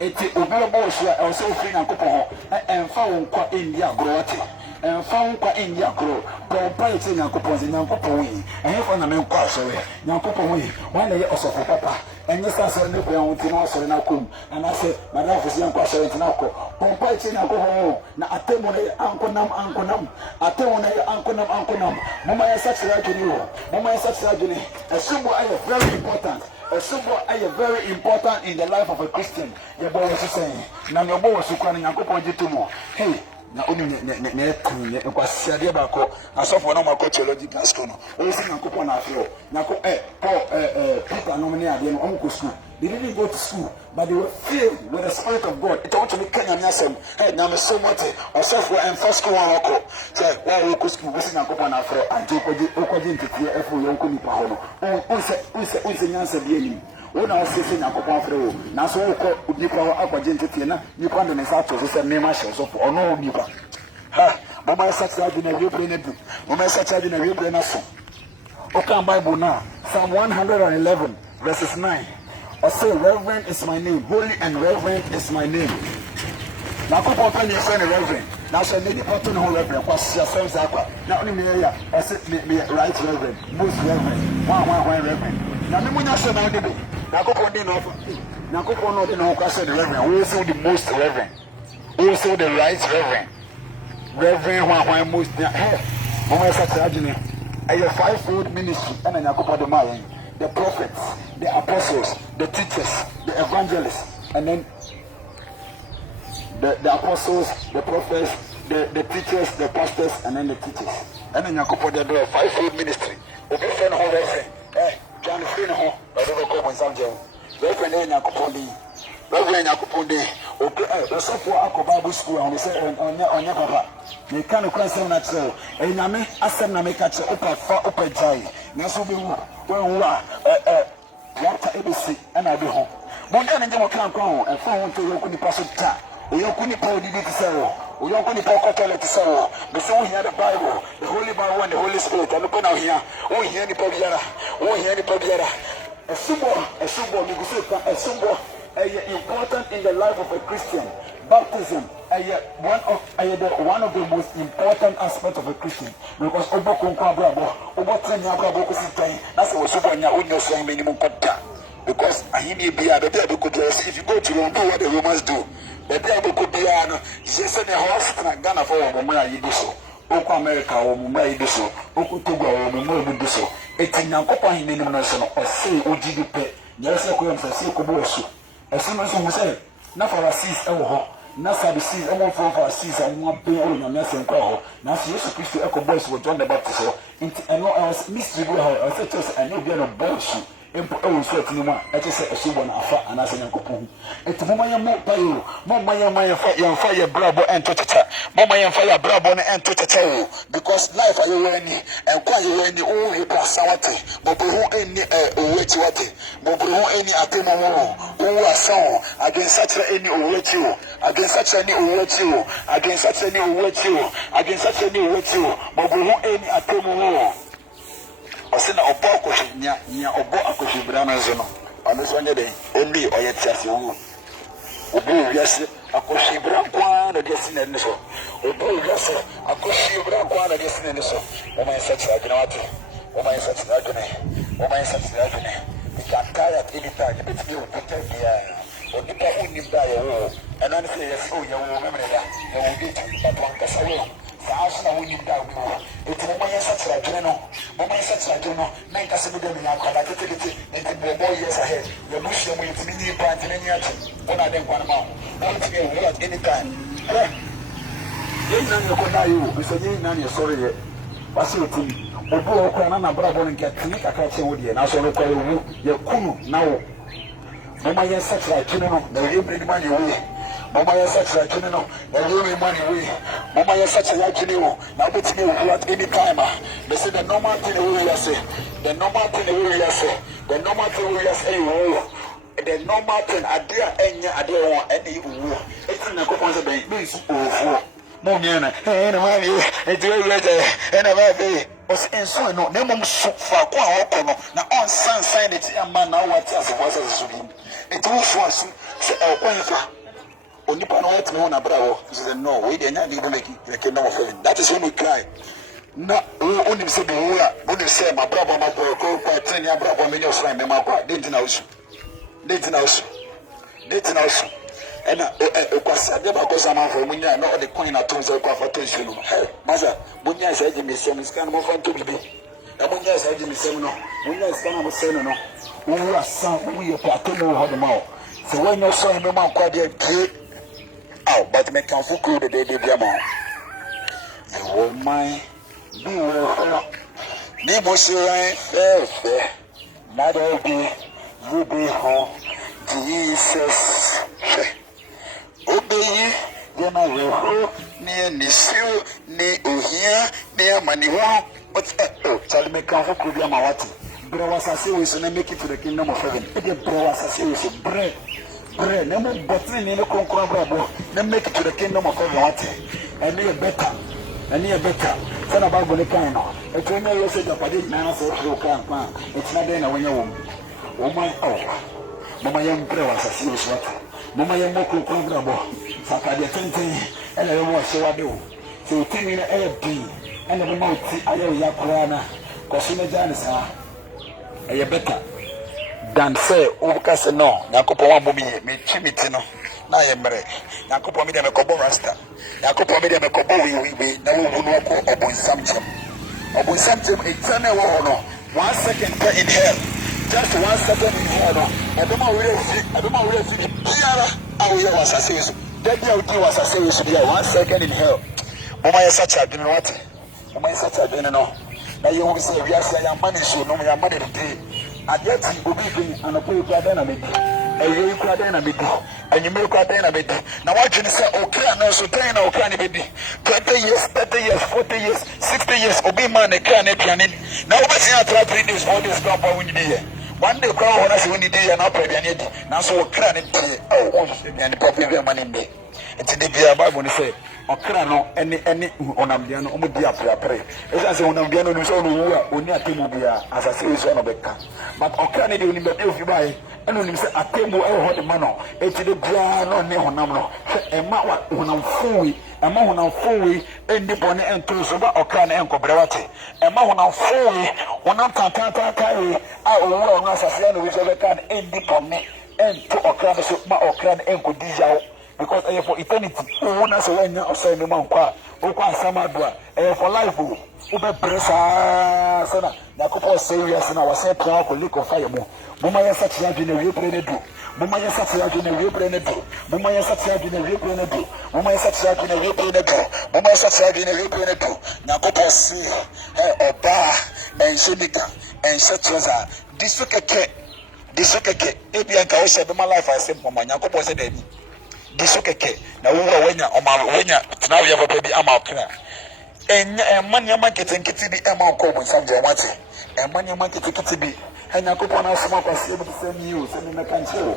Eti obere boss ya also free Yankopon and found qua India growth. And found qua India grow. Propriety Yankopon Yankopon. And if on a man call so Yankopon, 1 day also for Papa. And yes, I said no piano so na kum. And I said, Madame was young question in Nako. Propriety Yankopon. Na atemone Uncle Nam. Atemone Uncle Nam. Mama is such like you. Mama is such like you. A symbol is very important. A symbol is very important in the life of a Christian. Your boy was saying, now your boy was crying, hey, na oni ne kwasi ade ba ko asofo na mako theological school no o si nyankopon na afio nyako Peter no me ade no on ko school. They didn't go to school, but they were filled with the Spirit of God. It want to be Kenya Nyasem. Hey, now so much asofo and first school one ko say why we go school we si nyankopon na afio anti okoji ntiti efo yonko ni pa ho no o se nyansa bi enim ona o se nyankopon afio na so ko nipa ho akwaje ntiti na nipa ndo ne sa to so se mema hye so ono nipa ha mama sacha adu na wibre na du mama sacha adu na wibre na so okan Bible now Psalm 111 verses 9 I say reverend is my name holy and reverend is my name na ko papa ni say reverend na so ni papa no reverend kwa sia sense akwa na oni me ya I say me right reverend most reverend one reverend na me munya so na de na ko pon dey no na ko pon no dey no kwa say the reverend we say the most reverend we say the right reverend one most mama say tragedy a fivefold ministry and Yakopo de Mayan the prophets the apostles the teachers the evangelists and then the apostles the prophets the teachers the pastors and then the teachers and then Yakopo de fivefold ministry obi friend ho reverend John friend ho I don't go in Sam James reverend Yakopo de reverend Yakopo de okay so for akọ Bible school and say onya papa me kan ko asem na tell enyame asem na me ka che opa jai na so be wu wen a wata ebisi na be ho mo nda nje mo kan ko ho e fa ho to yoku ni paso ta oyoku ni pa odidi ti sewo oyoku ni pa ko toilet sewo be so wo hear the Bible the Holy Bible and the Holy Spirit and ko na hear wo hear ni pa biara a symbol me go say a symbol important in the life of a Christian. Baptism one of the most important aspects of a Christian because that's what because if you go to Rome, do what the Romans do. Ghana for Oko America or Mumbai do Oko Togo or Mumbai do so. It's in Yankopa Himeno, or say Ojidupe. Yes, I couldn't say Kobosu. As soon as you say, not for a seas, oh, not for the seas, I won't for a seas, I won't be on your mess and call. Now, she used to preach to Echo Boys with John the Baptist. And I was mystery, I said to us, I knew you had a bullshit. Oh, certainly, I just said she won a fat and as an uncle. It's Mamma Mopayo, Mamma fire bravo and Totata, Mamma fire bravo and Totata, because life are you any and quite any old passawati, but who any wait what, but who any atemo, who are song against such any wait you, against such any wait you, against such any wait you, against such any wait you, but who any atemo. Osina obo akohwenya nya obo akohwebra no zo no ono so nya den only oyetiase wo obo wiase akohwebra kwa na de sina ne so obo wiase akohwebra kwa na de sina ne so o man search agena wate o man search agena o man search agena we can carry at any time it be o protect dia onipa unim da ye wo ena ne say yes o ye wo memre da ye wo get but one kasa wo Saas na woni da obi wo eti mo yen satra dwene no mo yen satra dwene no na nka se me dem ya kwala ketekete eti bobo years ahead we bush dem yeti ni ni pa ntene ni achi ona den kwan ma o ti e wo at any time yen na ko na yo so yen na ne sorry ye wase otimi obo o kwa na brabo nke tini kakra che wo de na so no kwa wo ye kunu na wo mo yen satra dwene no na ye bring man ye wo Mama ya such a general, and you money we. Mama ya such a general, now it's me at any time. They say the normal thing we say, the normal thing we say, the normal thing we say, the normal thing I dare any woo. It's in the coupons of the beast over. Moniana, and a man, it's very ready, and a baby. Was in so no, never so far. Now on sun sign it, a man now what else was as it was so Onipa no wet me na bravo. He said no, we dey na need make the kingdom of heaven. That is when we cry. Na onim se be wo ya, onim se ma bravo ma boy ko pa train ya bravo me nyos ran me ma kwa. Denti na usu. E na kwasa de ba ko sama fo munya na o de coin na ton se kwa fa ton shinu. Hey, masa, munya se ji me sem scan mo fa to bibi. Na munya se ji me sem no. Munya scan mo se no. Wo asan wo ye pa to no ho de ma o. So when you saw me ma kwa de oh, but me can fuku the day be ma. The woman be well. Ni mo se fe. Nada be you be home. Jesus. Obey ye na we ni siu ni ohia ni amani ho. But tell me can fuku be ma wati. Bro was say we so make it to the kingdom of heaven. The bro was say we bread. Pray, never button in a conqueror bravo, then make it to the kingdom of heaven. And be better, and near better. Son about the kind of a trainer, you said, I didn't answer through camp. It's not there when you're woman. Oh, Mama young prayer was a serious water. Mama young Moko bravo, Sakadia 20, and I don't want so I do. So 10 in a LP, and the mouth, I know Yakurana, Cosina Janisa, a better. Dan say Ukase no, Yakopo Wabubi, me Chimitino, Nayembre, Yakopo Media Mekobo Rasta, Yakopo Media Mekobo, we never will upon something. Upon something, eternal honor, 1 second in hell, just 1 second in hell. I don't know where to Piara, I was a serious. That day was a serious, 1 second in hell. Mama is such a dinner, what? Mama is such a dinner, no. Now you will say, we are saying money, so no, we are money to pay. I get to be and a poor dynamic. A real dynamic. And you make a dynamic. Now, what you say, okay, and also 10 or can be 20 years, 30 years, 40 years, 60 years, Obi man, a can pianin. Now, what's in a trap in this all this crap when you did. One day, crowd when I say when you did an opera, now so can it be and the popular money in me. It's in the Bible, say. Okrano any onamdiano omudia pray. Esa se onamdiano ni so no wu oni atemu bia asase so no beka. But okrano de oni be ofi bai eno nim se atemu e ho de ma no eti de bia no ne honam no e ma wa honam fuwi e ma honam fuwi endi bone ento so ba okrano enkobre wate e ma honam fuwi honam tantanta kai a owu onu asase no wi so beka endi bone ento okrano so ma okrano enkodi yawo because for eternity who na so when you say me man kwa o kwa sama do for life o be pressa so na Yakobo say yes na was say plan ko liko fire mo ma yesa tia dwe na wie pre ne do ma yesa tia dwe na wie pre ne do ma yesa tia dwe na wie pre ne do ma yesa tia dwe na wie pre ne do ma yesa tia dwe na wie pre ne do Yakobo say oba en shedika en shetroza disukeke ebi anka wo she be my life I say mama Yakobo say dey disukeke na wo wanya tena wo ya papa bi ama okra enya marketing bi ema ko bu sam je wate enya marketing bi enya ko pona asoma kwase bi se mi o se mi na kan chero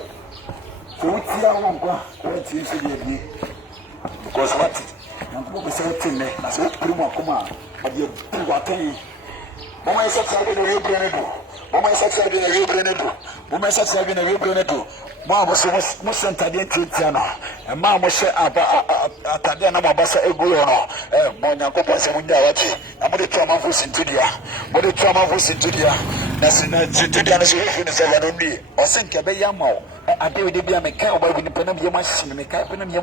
so utia wo nkwa ko ti se bi because what na ko be se tin ne na so primo akoma ade bu watan mama yesa tsabe no yebre ne do mama yesa tsabe no yebre ne do mama yesa tsabe no yebre ne do ma mo so mo sentade tiatia no ma mo hye atade na mo basa egu yo no mo nyankopon se munya wate na mo de to amanfo sintudia na sintudia na so fi ne se vano ni o se nke be yama o ade we de bia me kai o ba bi ni pena me hye me kai pena me hye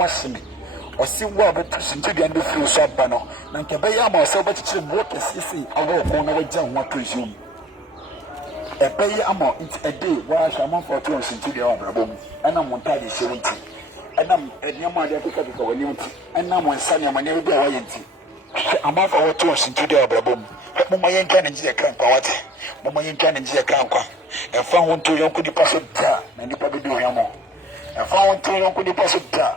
o si wo be to sintudia no fi so aba no na nke be yama o se o ba chichire mo kesisi awo ko na wagya ho atozum ebe amo a day wa shaman for to sintudia wa brabom ana montade shewunti ana enyama de Africa bi ko wani muti ana mo nsane amane bi a wa yenti ama fa wo to sintudia wa brabom mo mayen kan nje kan kwa wate mo mayen kan nje kan kwa e fa ho to yonko di paso da na nipa bi do yamo e fa ho to yonko di paso da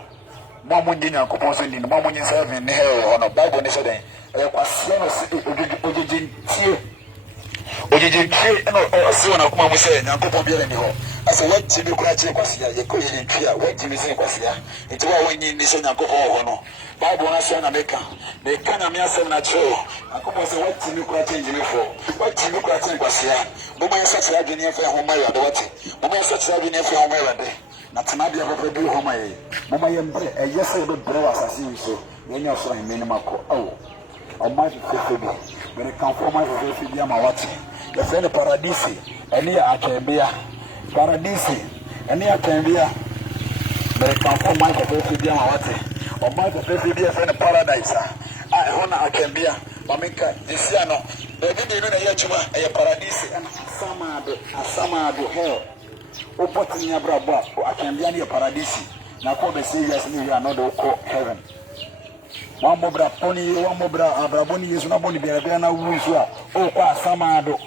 mo mo nyinya ko ponso ni mo mo nyin serve ne he ono bible ne so den e kwa se no ojiji no so na kuma mo se nyankopon bi ele ni ho ase wati bi kura che kwasia ye ko yin twa wati mi se kwasia enti wa wonyi ni so nyankopon ho no bible na se na meka na me asem na che akopon se wati mi kura che njimi fo wati mi kura che kwasia bo mo yesa che adwene fa ho ma ya do wati bo mo yesa che adwene fa ho ma ya de na tena bia papa bi ho ma ye mo ma ye mbre yesa do bre wasase wi so ye nya so hin me mako o ma se fe bi when it come from my face ama wati the friend paradisi eni akembia paradisi eni akembia when it come from my face ama wati o my face bi friend paradise hona akembia mameka disia no baby de no na ye chuma e paradisi asama do hell o poti nya brabo akembia ne paradisi na ko be say yes ni ya no do ko heaven one mobra pony, one mobra abraboni is not boni bia na wusu o kwa asamado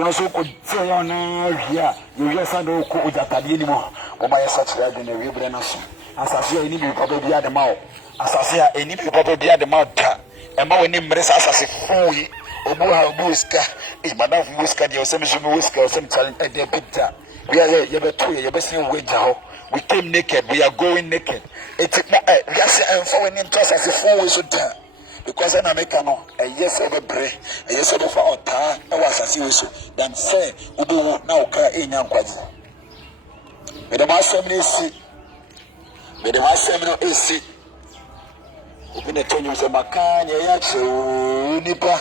no so ko tie yo na hia yo yesa do ko ojatade ni mo o ba yesa tira de na webre na so asase ani bi papa bia de ma o asase a ani bi papa bia de ma ta e ma woni mre sa asase fuyi obu ha obu ska e madam fu ska de o se mi so mi ska o se mi challenge e de pita bia ye beto ye besin weja ho. We came naked, we are going naked. It's we are saying for when into us as a fool so down. Because I make no a yes over bre, a yes over for ta, I was as you so. Then say, Ubu now car in young quasi. With the master see, with the master AC. Open the tone, you say, Macan, yacho, nipa.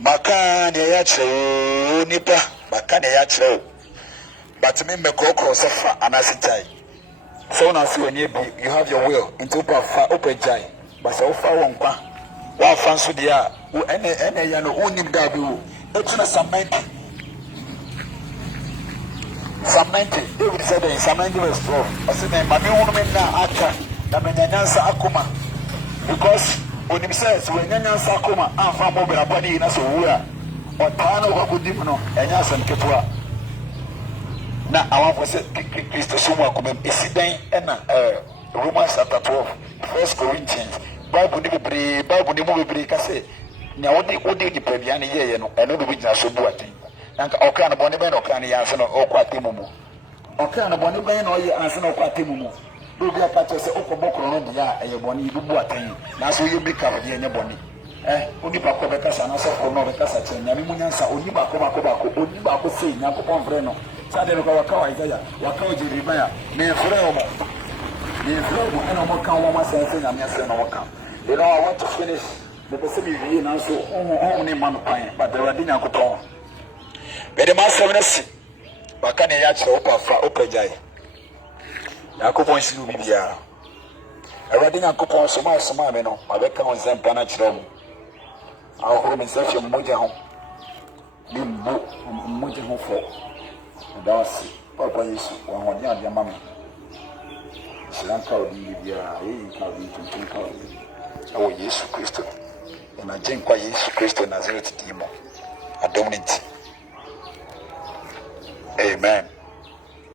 Macan, yacho, nipa. Macan, yacho. But me go suffer and as a so now see when you have your will into open jai. But so far one fancy dia who any yano only dabu. It's not some 90. David said in some 90 was 12. I said, my new woman now actor, the Menyansa Akuma. Because when he says, when Yansa Akuma, I'm from over body in us or Tano Wakudimano and Yasan Ketua. Na awafo se Kristo somo akomem esidan na Romans chapter 12 1 Corinthians Bible ni mo bebre ka se nya wodi di pabia ne yeye no eno do bigina so buaten nanka okra na bone be na okra ne yanse no okwa temumu okra na bone be na oye anse na okwa temumu do bia ka che se okobokro no dia eye bone ibu buaten na so ye bika de enye bone oni ba ko be kasa na so ko no be kasa che nya mi munyansa oni ba ko se nya ko pon frɛ no sade ko wakawa Isaiah wakawa Jeremiah me frɛ mo ana mo kan wo ma se nya me se na waka you know I want to finish the person you now so on ni man pan but the wadi nya ko pon be de ma se wona si baka ne ya kire wo pa fa opajai Yakobon shinu bibia. Awurade Nyankopɔn soma me no, mabɛka wo nsɛmpa na kyerɛ mo. Ahoro me nsa hwɛ mmogya ho. Ni mmogya ho fɔ. Dawasi, Papa Yesu, wɔn ade ama me. Siranka odi bibia, ka odi tuntun ka odi. Awo Yesu Kristo. Na jenkwa Yesu Kristo Nazareth dimo. Adomniti. Amen.